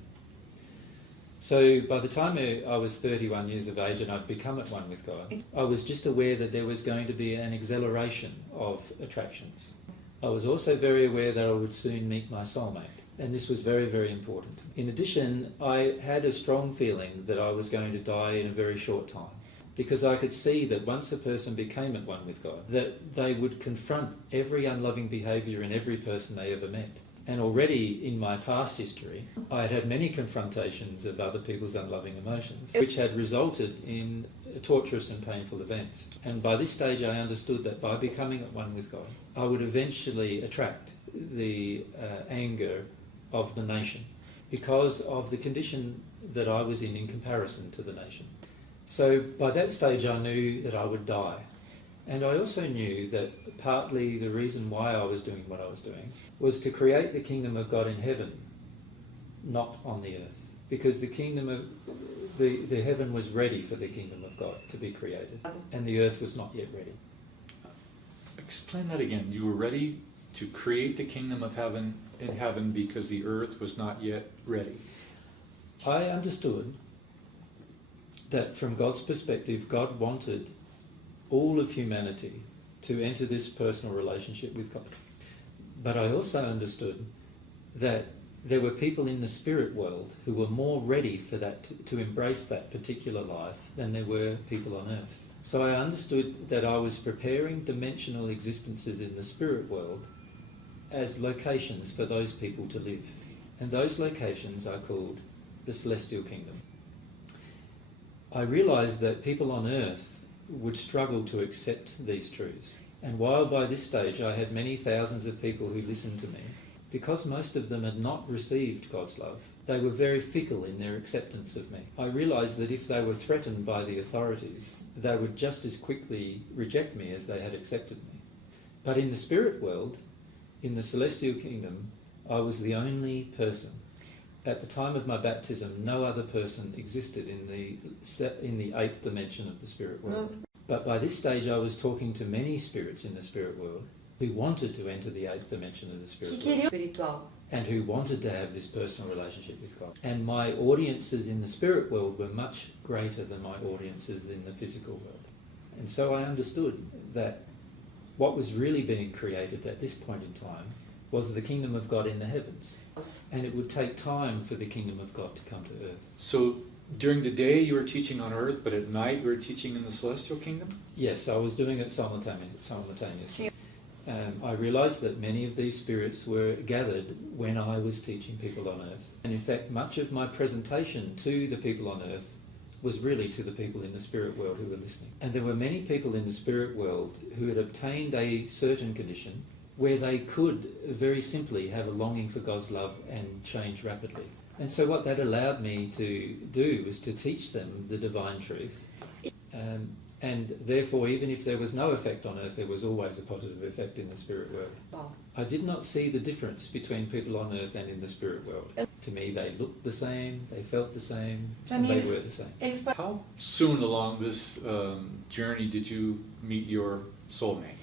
So by the time I was 31 years of age and I'd become at one with God, I was just aware that there was going to be an acceleration of attractions. I was also very aware that I would soon meet my soulmate, and this was very, very important. In addition, I had a strong feeling that I was going to die in a very short time, because I could see that once a person became at one with God, that they would confront every unloving behaviour in every person they ever met. And already in my past history, I had had many confrontations of other people's unloving emotions, which had resulted in torturous and painful events. And by this stage I understood that by becoming at one with God, I would eventually attract the anger of the nation because of the condition that I was in comparison to the nation. So by that stage I knew that I would die. And I also knew that partly the reason why I was doing what I was doing was to create the kingdom of God in heaven, not on the earth. Because the kingdom of the heaven was ready for the kingdom of God to be created, and the earth was not yet ready. Explain that again. You were ready to create the kingdom of heaven in heaven because the earth was not yet ready. I understood that from God's perspective, God wanted all of humanity to enter this personal relationship with God. But I also understood that there were people in the spirit world who were more ready for that, to embrace that particular life than there were people on earth. So I understood that I was preparing dimensional existences in the spirit world as locations for those people to live. And those locations are called the celestial kingdom. I realised that people on earth would struggle to accept these truths. And while by this stage I had many thousands of people who listened to me, because most of them had not received God's love, they were very fickle in their acceptance of me. I realised that if they were threatened by the authorities, they would just as quickly reject me as they had accepted me. But in the spirit world, in the celestial kingdom, I was the only person. At the time of my baptism, no other person existed in the eighth dimension of the spirit world. But by this stage I was talking to many spirits in the spirit world, who wanted to enter the eighth dimension of the que spirit queriam world, espiritual. and who wanted to have this personal relationship with God. And my audiences in the spirit world were much greater than my audiences in the physical world. And so I understood that what was really being created at this point in time was the kingdom of God in the heavens. And it would take time for the kingdom of God to come to earth. So during the day you were teaching on earth, but at night you were teaching in the celestial kingdom? Yes, I was doing it simultaneously. I realised that many of these spirits were gathered when I was teaching people on earth. And in fact, much of my presentation to the people on earth was really to the people in the spirit world who were listening. And there were many people in the spirit world who had obtained a certain condition where they could very simply have a longing for God's love and change rapidly. And so what that allowed me to do was to teach them the divine truth. And therefore, even if there was no effect on earth, there was always a positive effect in the spirit world. Bom, I did not see the difference between people on earth and in the spirit world. To me, they looked the same, they felt the same, Pra and mim, they eles- were the same. eles How soon along this journey did you meet your soulmate?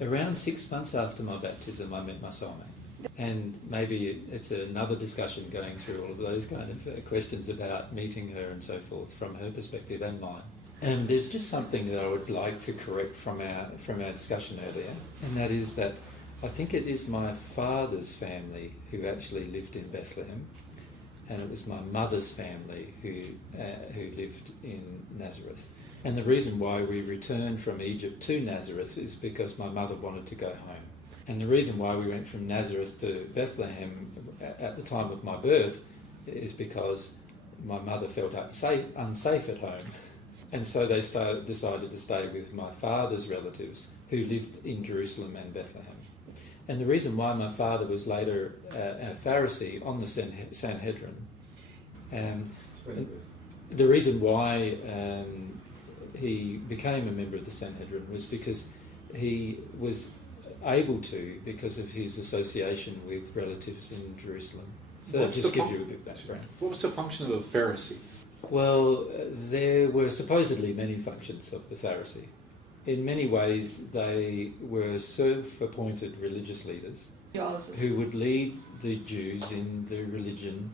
Around 6 months after my baptism, I met my soulmate. And maybe it's another discussion going through all of those kind of questions about meeting her and so forth from her perspective and mine. And there's just something that I would like to correct from our discussion earlier, and that is that I think it is my father's family who actually lived in Bethlehem, and it was my mother's family who lived in Nazareth. And the reason why we returned from Egypt to Nazareth is because my mother wanted to go home. And the reason why we went from Nazareth to Bethlehem at the time of my birth is because my mother felt unsafe at home. And so they decided to stay with my father's relatives who lived in Jerusalem and Bethlehem. And the reason why my father was later a Pharisee on the Sanhedrin, the reason why he became a member of the Sanhedrin was because he was able to, because of his association with relatives in Jerusalem. So that just gives you a bit of background. What was the function of a Pharisee? Well, there were supposedly many functions of the Pharisee. In many ways, they were self-appointed religious leaders religiosos. who would lead the Jews in the religion,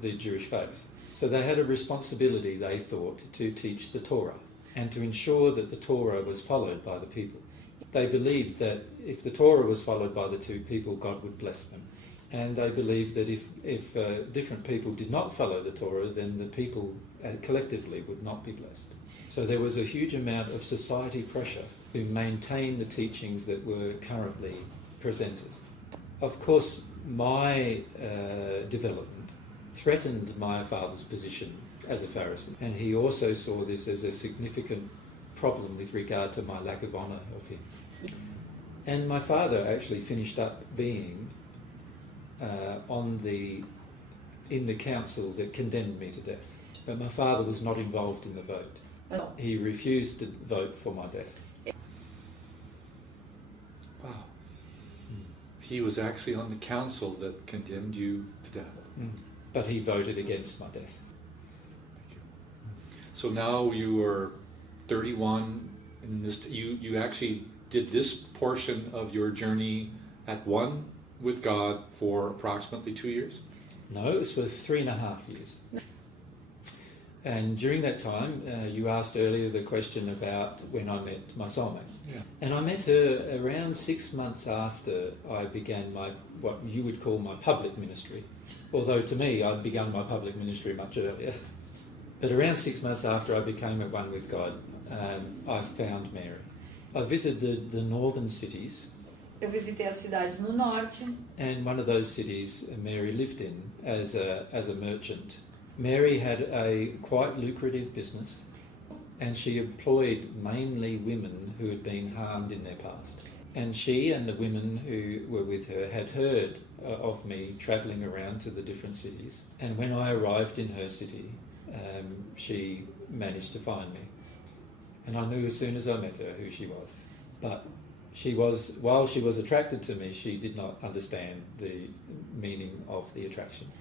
the Jewish faith. So they had a responsibility, they thought, to teach the Torah and to ensure that the Torah was followed by the people. They believed that if the Torah was followed by the two people, God would bless them. And they believed that if different people did not follow the Torah, then the people collectively would not be blessed. So there was a huge amount of society pressure to maintain the teachings that were currently presented. Of course, my development threatened my father's position as a Pharisee, and he also saw this as a significant problem with regard to my lack of honour of him. And my father actually finished up being in the council that condemned me to death. But my father was not involved in the vote. He refused to vote for my death. Wow. He was actually on the council that condemned you to death. But he voted against my death. Thank you. So now you are 31, and you actually did this portion of your journey at one with God for approximately 2 years? No, it was for 3.5 years. And during that time, you asked earlier the question about when I met my soulmate. Yeah. And I met her around 6 months after I began what you would call my public ministry. Although to me, I'd begun my public ministry much earlier. But around 6 months after I became at one with God, I found Mary. I visited the northern cities. Eu visitei as cidades no norte. And one of those cities Mary lived in as a merchant. Mary had a quite lucrative business, and she employed mainly women who had been harmed in their past. And she and the women who were with her had heard of me travelling around to the different cities. And when I arrived in her city, she managed to find me. And I knew as soon as I met her who she was. But while she was attracted to me, she did not understand the meaning of the attraction.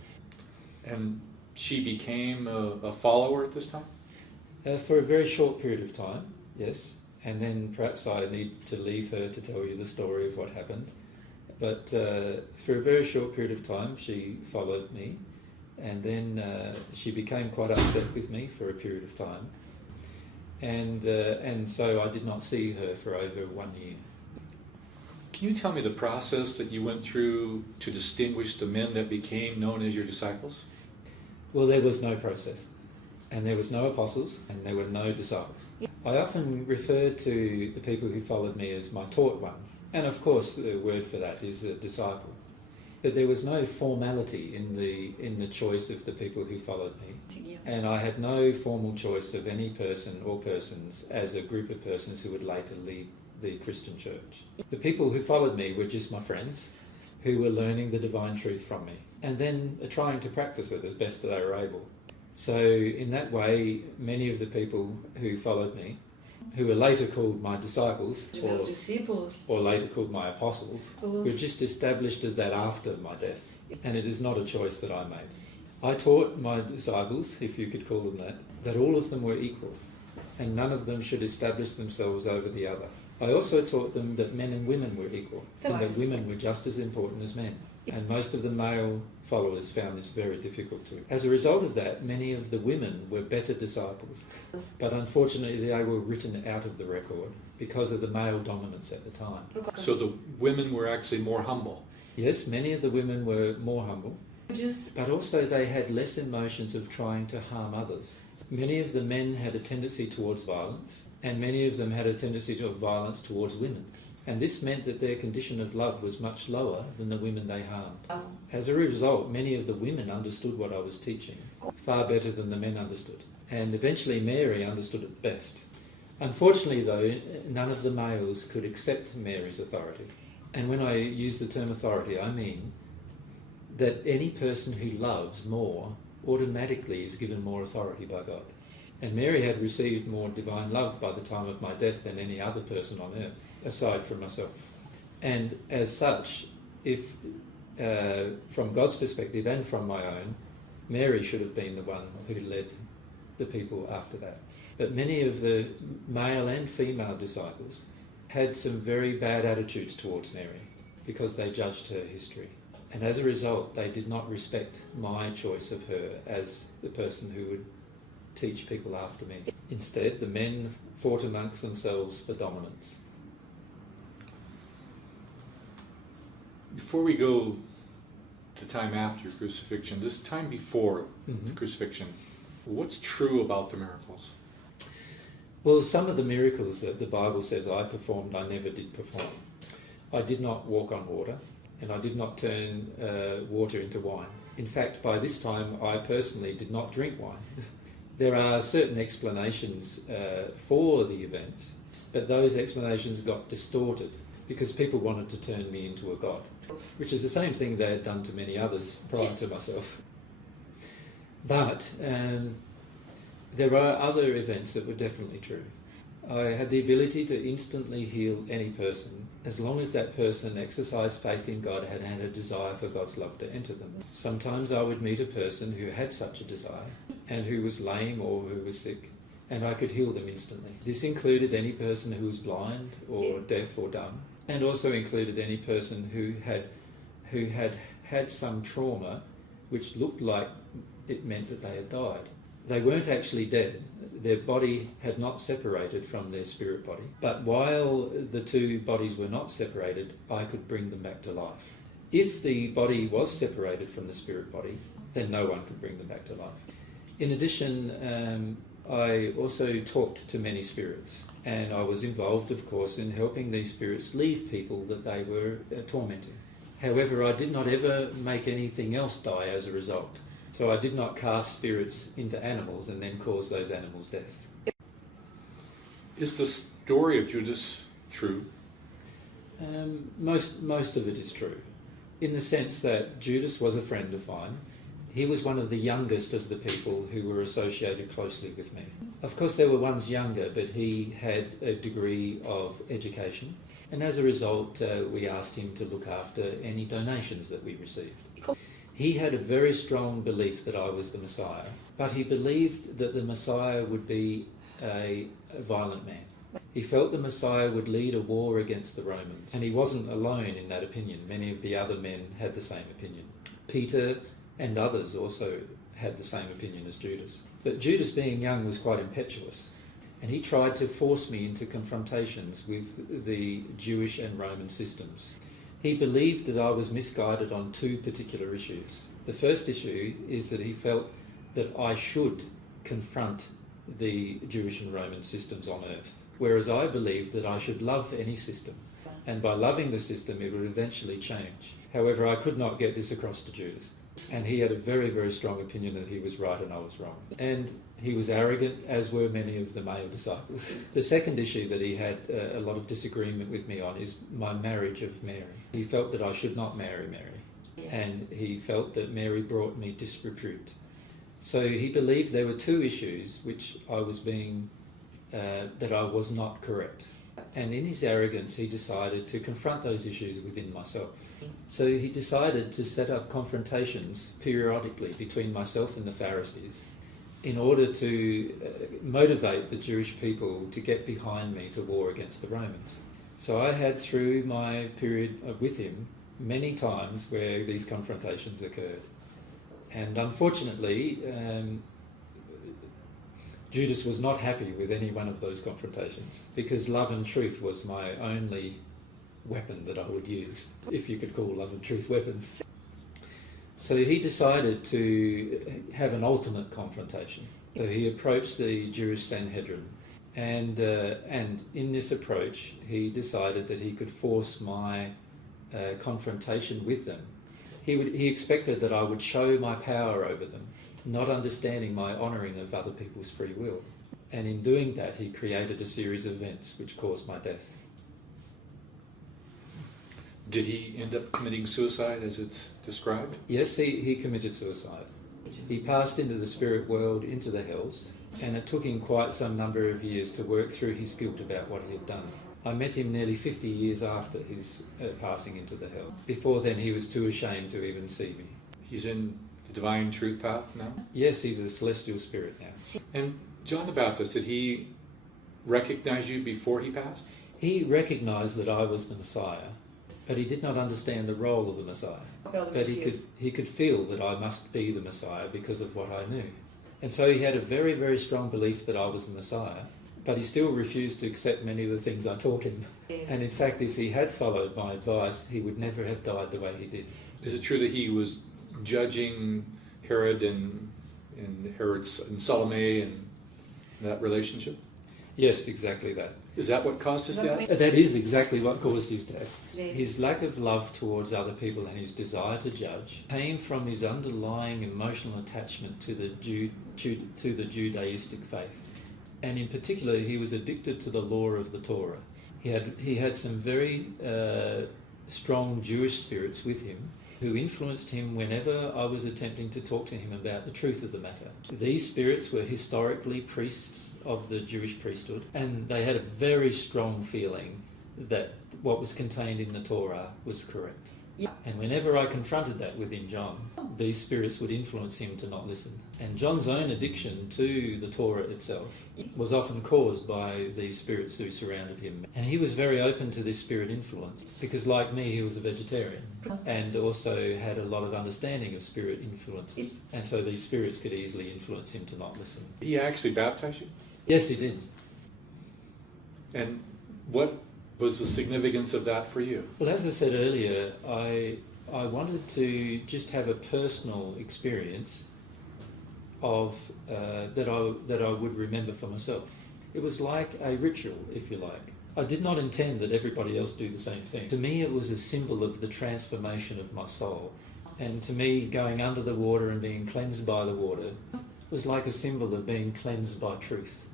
And she became a follower at this time? For a very short period of time, yes. and then perhaps I need to leave her to tell you the story of what happened. But for a very short period of time she followed me, and then she became quite upset with me for a period of time, and so I did not see her for over 1 year. Can you tell me the process that you went through to distinguish the men that became known as your disciples? Well, there was no process, and there was no apostles, and there were no disciples. I often refer to the people who followed me as my taught ones, and of course the word for that is a disciple. But there was no formality in the choice of the people who followed me, and I had no formal choice of any person or persons as a group of persons who would later lead the Christian church. The people who followed me were just my friends who were learning the divine truth from me and then trying to practice it as best that they were able. So in that way, many of the people who followed me, who were later called my disciples or later called my apostles, were just established as that after my death, and it is not a choice that I made. I taught my disciples, if you could call them that all of them were equal and none of them should establish themselves over the other. I also taught them that men and women were equal, and that women were just as important as men. And most of the male followers found this very difficult too. As a result of that, many of the women were better disciples, but unfortunately they were written out of the record because of the male dominance at the time. So the women were actually more humble. Yes, many of the women were more humble, but also they had less emotions of trying to harm others. Many of the men had a tendency towards violence, and many of them had a tendency to violence towards women. And this meant that their condition of love was much lower than the women they harmed. As a result, many of the women understood what I was teaching far better than the men understood. And eventually Mary understood it best. Unfortunately, though, none of the males could accept Mary's authority. And when I use the term authority, I mean that any person who loves more automatically is given more authority by God. And Mary had received more divine love by the time of my death than any other person on earth, aside from myself. And as such, if from God's perspective and from my own, Mary should have been the one who led the people after that. But many of the male and female disciples had some very bad attitudes towards Mary because they judged her history. And as a result, they did not respect my choice of her as the person who would teach people after me. Instead, the men fought amongst themselves for dominance. Before we go to time after your crucifixion, this time before the crucifixion, what's true about the miracles? Well, some of the miracles that the Bible says I performed, I never did perform. I did not walk on water, and I did not turn water into wine. In fact, by this time, I personally did not drink wine. There are certain explanations for the events, but those explanations got distorted because people wanted to turn me into a god, which is the same thing they had done to many others prior to myself. But there are other events that were definitely true. I had the ability to instantly heal any person as long as that person exercised faith in God and had a desire for God's love to enter them. Sometimes I would meet a person who had such a desire and who was lame or who was sick, and I could heal them instantly. This included any person who was blind or deaf or dumb, and also included any person who had some trauma which looked like it meant that they had died. They weren't actually dead. Their body had not separated from their spirit body. But while the two bodies were not separated, I could bring them back to life. If the body was separated from the spirit body, then no one could bring them back to life. In addition, I also talked to many spirits, and I was involved, of course, in helping these spirits leave people that they were tormenting. However, I did not ever make anything else die as a result. So I did not cast spirits into animals and then cause those animals death. Is the story of Judas true? Most of it is true, in the sense that Judas was a friend of mine. He was one of the youngest of the people who were associated closely with me. Of course, there were ones younger, but he had a degree of education, and as a result, we asked him to look after any donations that we received. He had a very strong belief that I was the Messiah, but he believed that the Messiah would be a violent man. He felt the Messiah would lead a war against the Romans, and he wasn't alone in that opinion. Many of the other men had the same opinion. Peter and others also had the same opinion as Judas. But Judas, being young, was quite impetuous, and he tried to force me into confrontations with the Jewish and Roman systems. He believed that I was misguided on two particular issues. The first issue is that he felt that I should confront the Jewish and Roman systems on earth, whereas I believed that I should love any system, and by loving the system it would eventually change. However, I could not get this across to Judas, and he had a very, very strong opinion that he was right and I was wrong. And he was arrogant, as were many of the male disciples. The second issue that he had a lot of disagreement with me on is my marriage of Mary. He felt that I should not marry Mary, and he felt that Mary brought me disrepute. So he believed there were two issues which I was that I was not correct. And in his arrogance, he decided to confront those issues within myself. So he decided to set up confrontations periodically between myself and the Pharisees in order to motivate the Jewish people to get behind me to war against the Romans. So I had, through my period with him, many times where these confrontations occurred. And unfortunately, Judas was not happy with any one of those confrontations, because love and truth was my only weapon that I would use, if you could call love and truth weapons. So he decided to have an ultimate confrontation. So he approached the Jewish Sanhedrin, and in this approach he decided that he could force my confrontation with them. He expected that I would show my power over them, not understanding my honouring of other people's free will. And in doing that, he created a series of events which caused my death. Did he end up committing suicide as it's described? Yes, he committed suicide. He passed into the spirit world, into the hells, and it took him quite some number of years to work through his guilt about what he had done. I met him nearly 50 years after his passing into the hell. Before then, he was too ashamed to even see me. He's in the divine truth path now? Yes, he's a celestial spirit now. And John the Baptist, did he recognize you before he passed? He recognized that I was the Messiah, but he did not understand the role of the Messiah. But he could feel that I must be the Messiah because of what I knew. And so he had a very, very strong belief that I was the Messiah, but he still refused to accept many of the things I taught him. And in fact, if he had followed my advice, he would never have died the way he did. Is it true that he was judging Herod and Salome and that relationship? Yes, exactly that. Is that what caused his death? That is exactly what caused his death. His lack of love towards other people and his desire to judge came from his underlying emotional attachment to the Judaistic faith. And in particular, he was addicted to the law of the Torah. He had some very strong Jewish spirits with him who influenced him whenever I was attempting to talk to him about the truth of the matter. These spirits were historically priests of the Jewish priesthood, and they had a very strong feeling that what was contained in the Torah was correct. Yeah. And whenever I confronted that within John, these spirits would influence him to not listen. And John's own addiction to the Torah itself was often caused by these spirits who surrounded him. And he was very open to this spirit influence because, like me, he was a vegetarian and also had a lot of understanding of spirit influences. And so these spirits could easily influence him to not listen. He actually baptized you? Yes, he did. And what was the significance of that for you? Well, as I said earlier, I wanted to just have a personal experience of that I would remember for myself. It was like a ritual, if you like. I did not intend that everybody else do the same thing. To me, it was a symbol of the transformation of my soul. And to me, going under the water and being cleansed by the water was like a symbol of being cleansed by truth.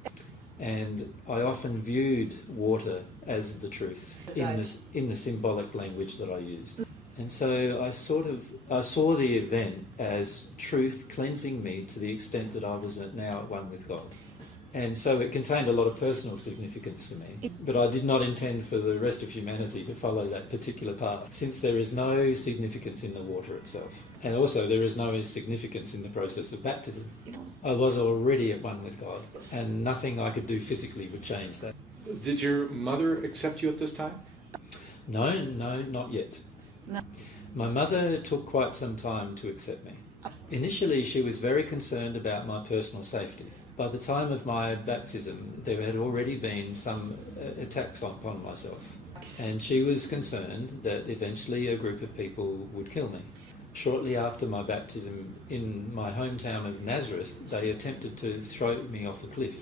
And I often viewed water as the truth in the symbolic language that I used. And so I saw the event as truth cleansing me to the extent that I was now at one with God. And so it contained a lot of personal significance for me. But I did not intend for the rest of humanity to follow that particular path, since there is no significance in the water itself. And also there is no significance in the process of baptism. I was already at one with God, and nothing I could do physically would change that. Did your mother accept you at this time? No, not yet. No. My mother took quite some time to accept me. Initially, she was very concerned about my personal safety. By the time of my baptism, there had already been some attacks upon myself. And she was concerned that eventually a group of people would kill me. Shortly after my baptism in my hometown of Nazareth, they attempted to throw me off a cliff.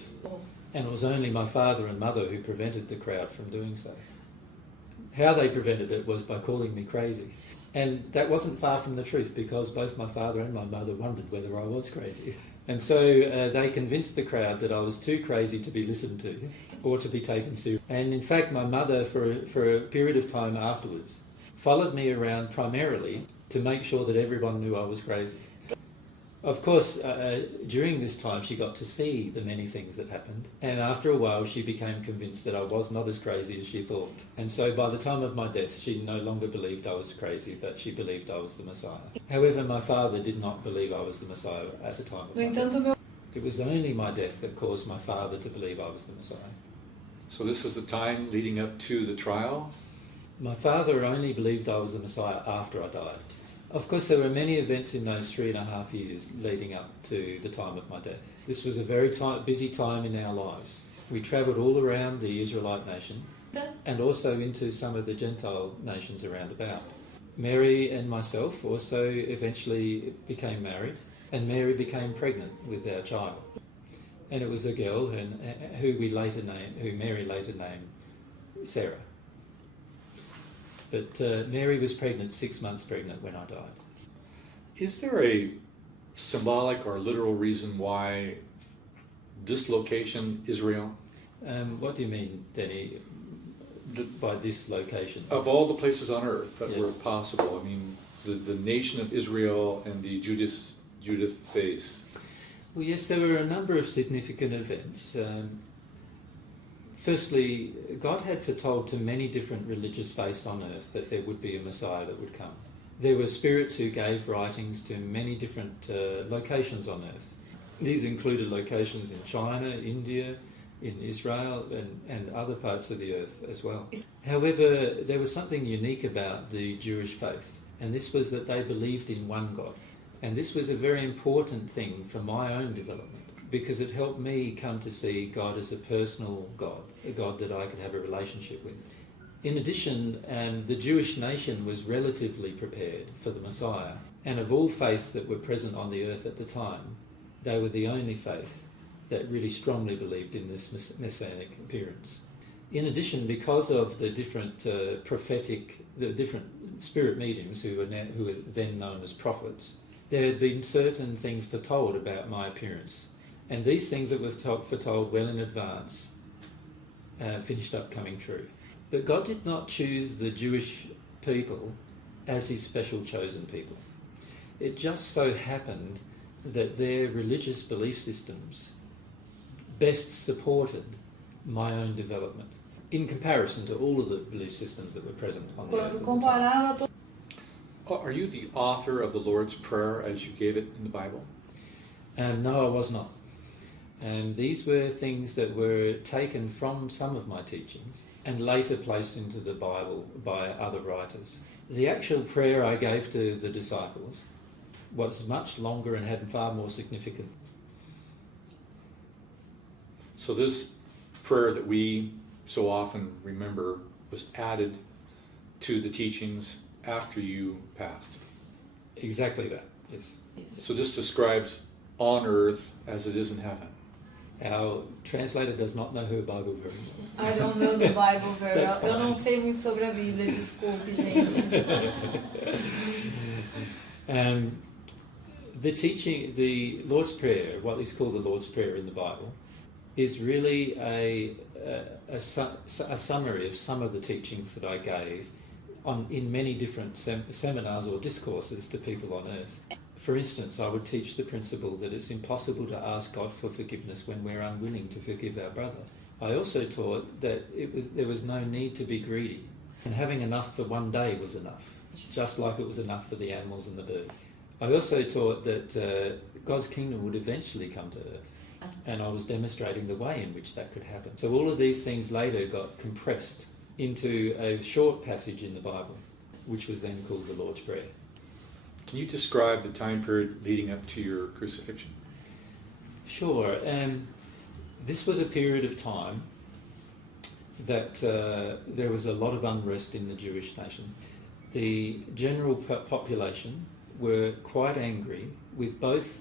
And it was only my father and mother who prevented the crowd from doing so. How they prevented it was by calling me crazy. And that wasn't far from the truth, because both my father and my mother wondered whether I was crazy. And so they convinced the crowd that I was too crazy to be listened to or to be taken seriously. And in fact, my mother, for a period of time afterwards, followed me around primarily to make sure that everyone knew I was crazy. Of course, during this time, she got to see the many things that happened. And after a while, she became convinced that I was not as crazy as she thought. And so by the time of my death, she no longer believed I was crazy, but she believed I was the Messiah. However, my father did not believe I was the Messiah at the time of my death. It was only my death that caused my father to believe I was the Messiah. So this is the time leading up to the trial? My father only believed I was the Messiah after I died. Of course, there were many events in those 3.5 years leading up to the time of my death. This was a very busy time in our lives. We travelled all around the Israelite nation and also into some of the Gentile nations around about. Mary and myself also eventually became married, and Mary became pregnant with our child. And it was a girl who Mary later named Sarah. But Mary was pregnant, 6 months pregnant, when I died. Is there a symbolic or literal reason why this location, Israel? What do you mean, Denny, by this location? Of all the places on earth that were possible, I mean, the nation of Israel and the Judith face. Well, yes, there were a number of significant events. Firstly, God had foretold to many different religious faiths on earth that there would be a Messiah that would come. There were spirits who gave writings to many different locations on earth. These included locations in China, India, in Israel, and other parts of the earth as well. However, there was something unique about the Jewish faith, and this was that they believed in one God. And this was a very important thing for my own development, because it helped me come to see God as a personal God, a God that I could have a relationship with. In addition, the Jewish nation was relatively prepared for the Messiah, and of all faiths that were present on the earth at the time, they were the only faith that really strongly believed in this messianic appearance. In addition, because of the different the different spirit mediums who were then known as prophets, there had been certain things foretold about my appearance. And these things that were foretold well in advance finished up coming true. But God did not choose the Jewish people as his special chosen people. It just so happened that their religious belief systems best supported my own development in comparison to all of the belief systems that were present on the earth at the time. Are you the author of the Lord's Prayer as you gave it in the Bible? No, I was not. These were things that were taken from some of my teachings and later placed into the Bible by other writers. The actual prayer I gave to the disciples was much longer and had far more significance. So this prayer that we so often remember was added to the teachings after you passed. Exactly that, yes. So this describes on earth as it is in heaven. Our translator does not know her Bible very well. I don't know the Bible very well. Eu não sei muito sobre a Bíblia, desculpe, gente. The Lord's Prayer, what is called the Lord's Prayer in the Bible, is really a summary of some of the teachings that I gave in many different seminars or discourses to people on earth. For instance, I would teach the principle that it's impossible to ask God for forgiveness when we're unwilling to forgive our brother. I also taught that there was no need to be greedy, and having enough for one day was enough, just like it was enough for the animals and the birds. I also taught that God's kingdom would eventually come to earth, And I was demonstrating the way in which that could happen. So all of these things later got compressed into a short passage in the Bible, which was then called the Lord's Prayer. Can you describe the time period leading up to your crucifixion? Sure. This was a period of time that there was a lot of unrest in the Jewish nation. The general population were quite angry with both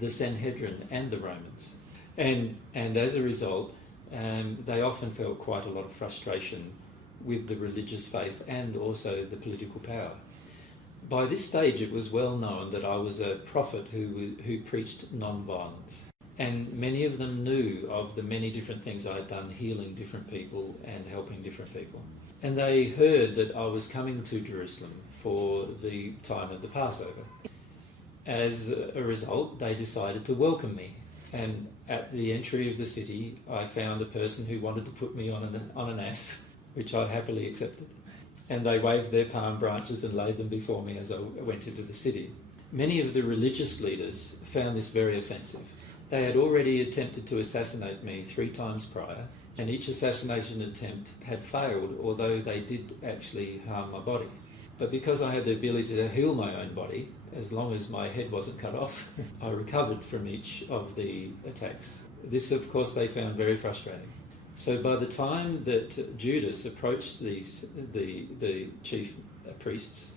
the Sanhedrin and the Romans. And as a result, they often felt quite a lot of frustration with the religious faith and also the political power. By this stage, it was well known that I was a prophet who preached non-violence. And many of them knew of the many different things I had done, healing different people and helping different people. And they heard that I was coming to Jerusalem for the time of the Passover. As a result, they decided to welcome me. And at the entry of the city, I found a person who wanted to put me on an ass, which I happily accepted. And they waved their palm branches and laid them before me as I went into the city. Many of the religious leaders found this very offensive. They had already attempted to assassinate me 3 times prior, and each assassination attempt had failed, although they did actually harm my body. But because I had the ability to heal my own body, as long as my head wasn't cut off, I recovered from each of the attacks. This, of course, they found very frustrating. So by the time that Judas approached the chief priests,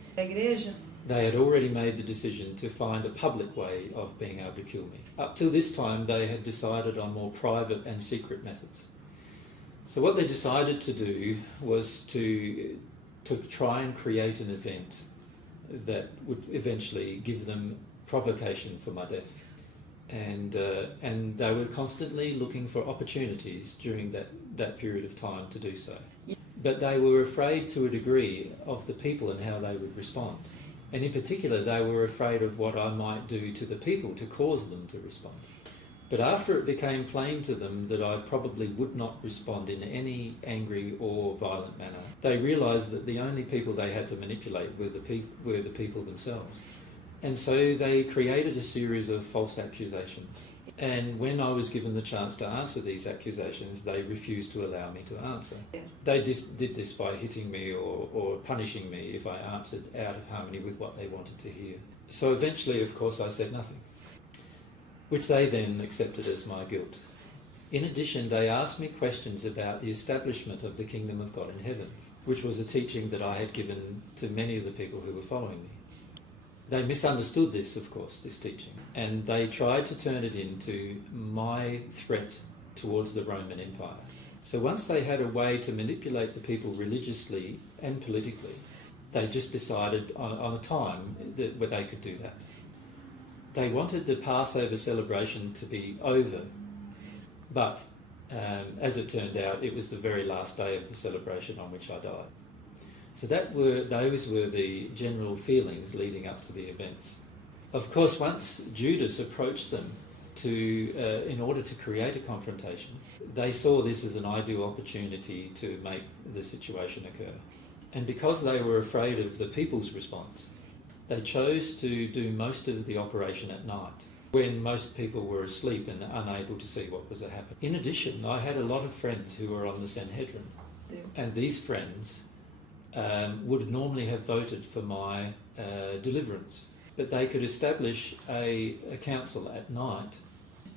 they had already made the decision to find a public way of being able to kill me. Up till this time, they had decided on more private and secret methods. So what they decided to do was to try and create an event that would eventually give them provocation for my death. And they were constantly looking for opportunities during that period of time to do so. But they were afraid to a degree of the people and how they would respond. And in particular, they were afraid of what I might do to the people to cause them to respond. But after it became plain to them that I probably would not respond in any angry or violent manner, they realised that the only people they had to manipulate were the people themselves. And so they created a series of false accusations. And when I was given the chance to answer these accusations, they refused to allow me to answer. They did this by hitting me or punishing me if I answered out of harmony with what they wanted to hear. So eventually, of course, I said nothing, which they then accepted as my guilt. In addition, they asked me questions about the establishment of the kingdom of God in heaven, which was a teaching that I had given to many of the people who were following me. They misunderstood this, of course, this teaching, and they tried to turn it into my threat towards the Roman Empire. So once they had a way to manipulate the people religiously and politically, they just decided on a time where they could do that. They wanted the Passover celebration to be over, but as it turned out, it was the very last day of the celebration on which I died. So those were the general feelings leading up to the events. Of course, once Judas approached them in order to create a confrontation, they saw this as an ideal opportunity to make the situation occur. And because they were afraid of the people's response, they chose to do most of the operation at night, when most people were asleep and unable to see what was happening. In addition, I had a lot of friends who were on the Sanhedrin, and these friends would normally have voted for my deliverance, but they could establish a council at night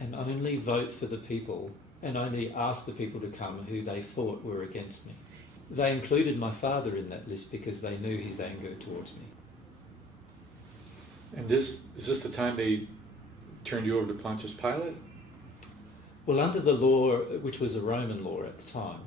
and only vote for the people and only ask the people to come who they thought were against me. They included my father in that list because they knew his anger towards me. And is this the time they turned you over to Pontius Pilate? Well, under the law, which was a Roman law at the time,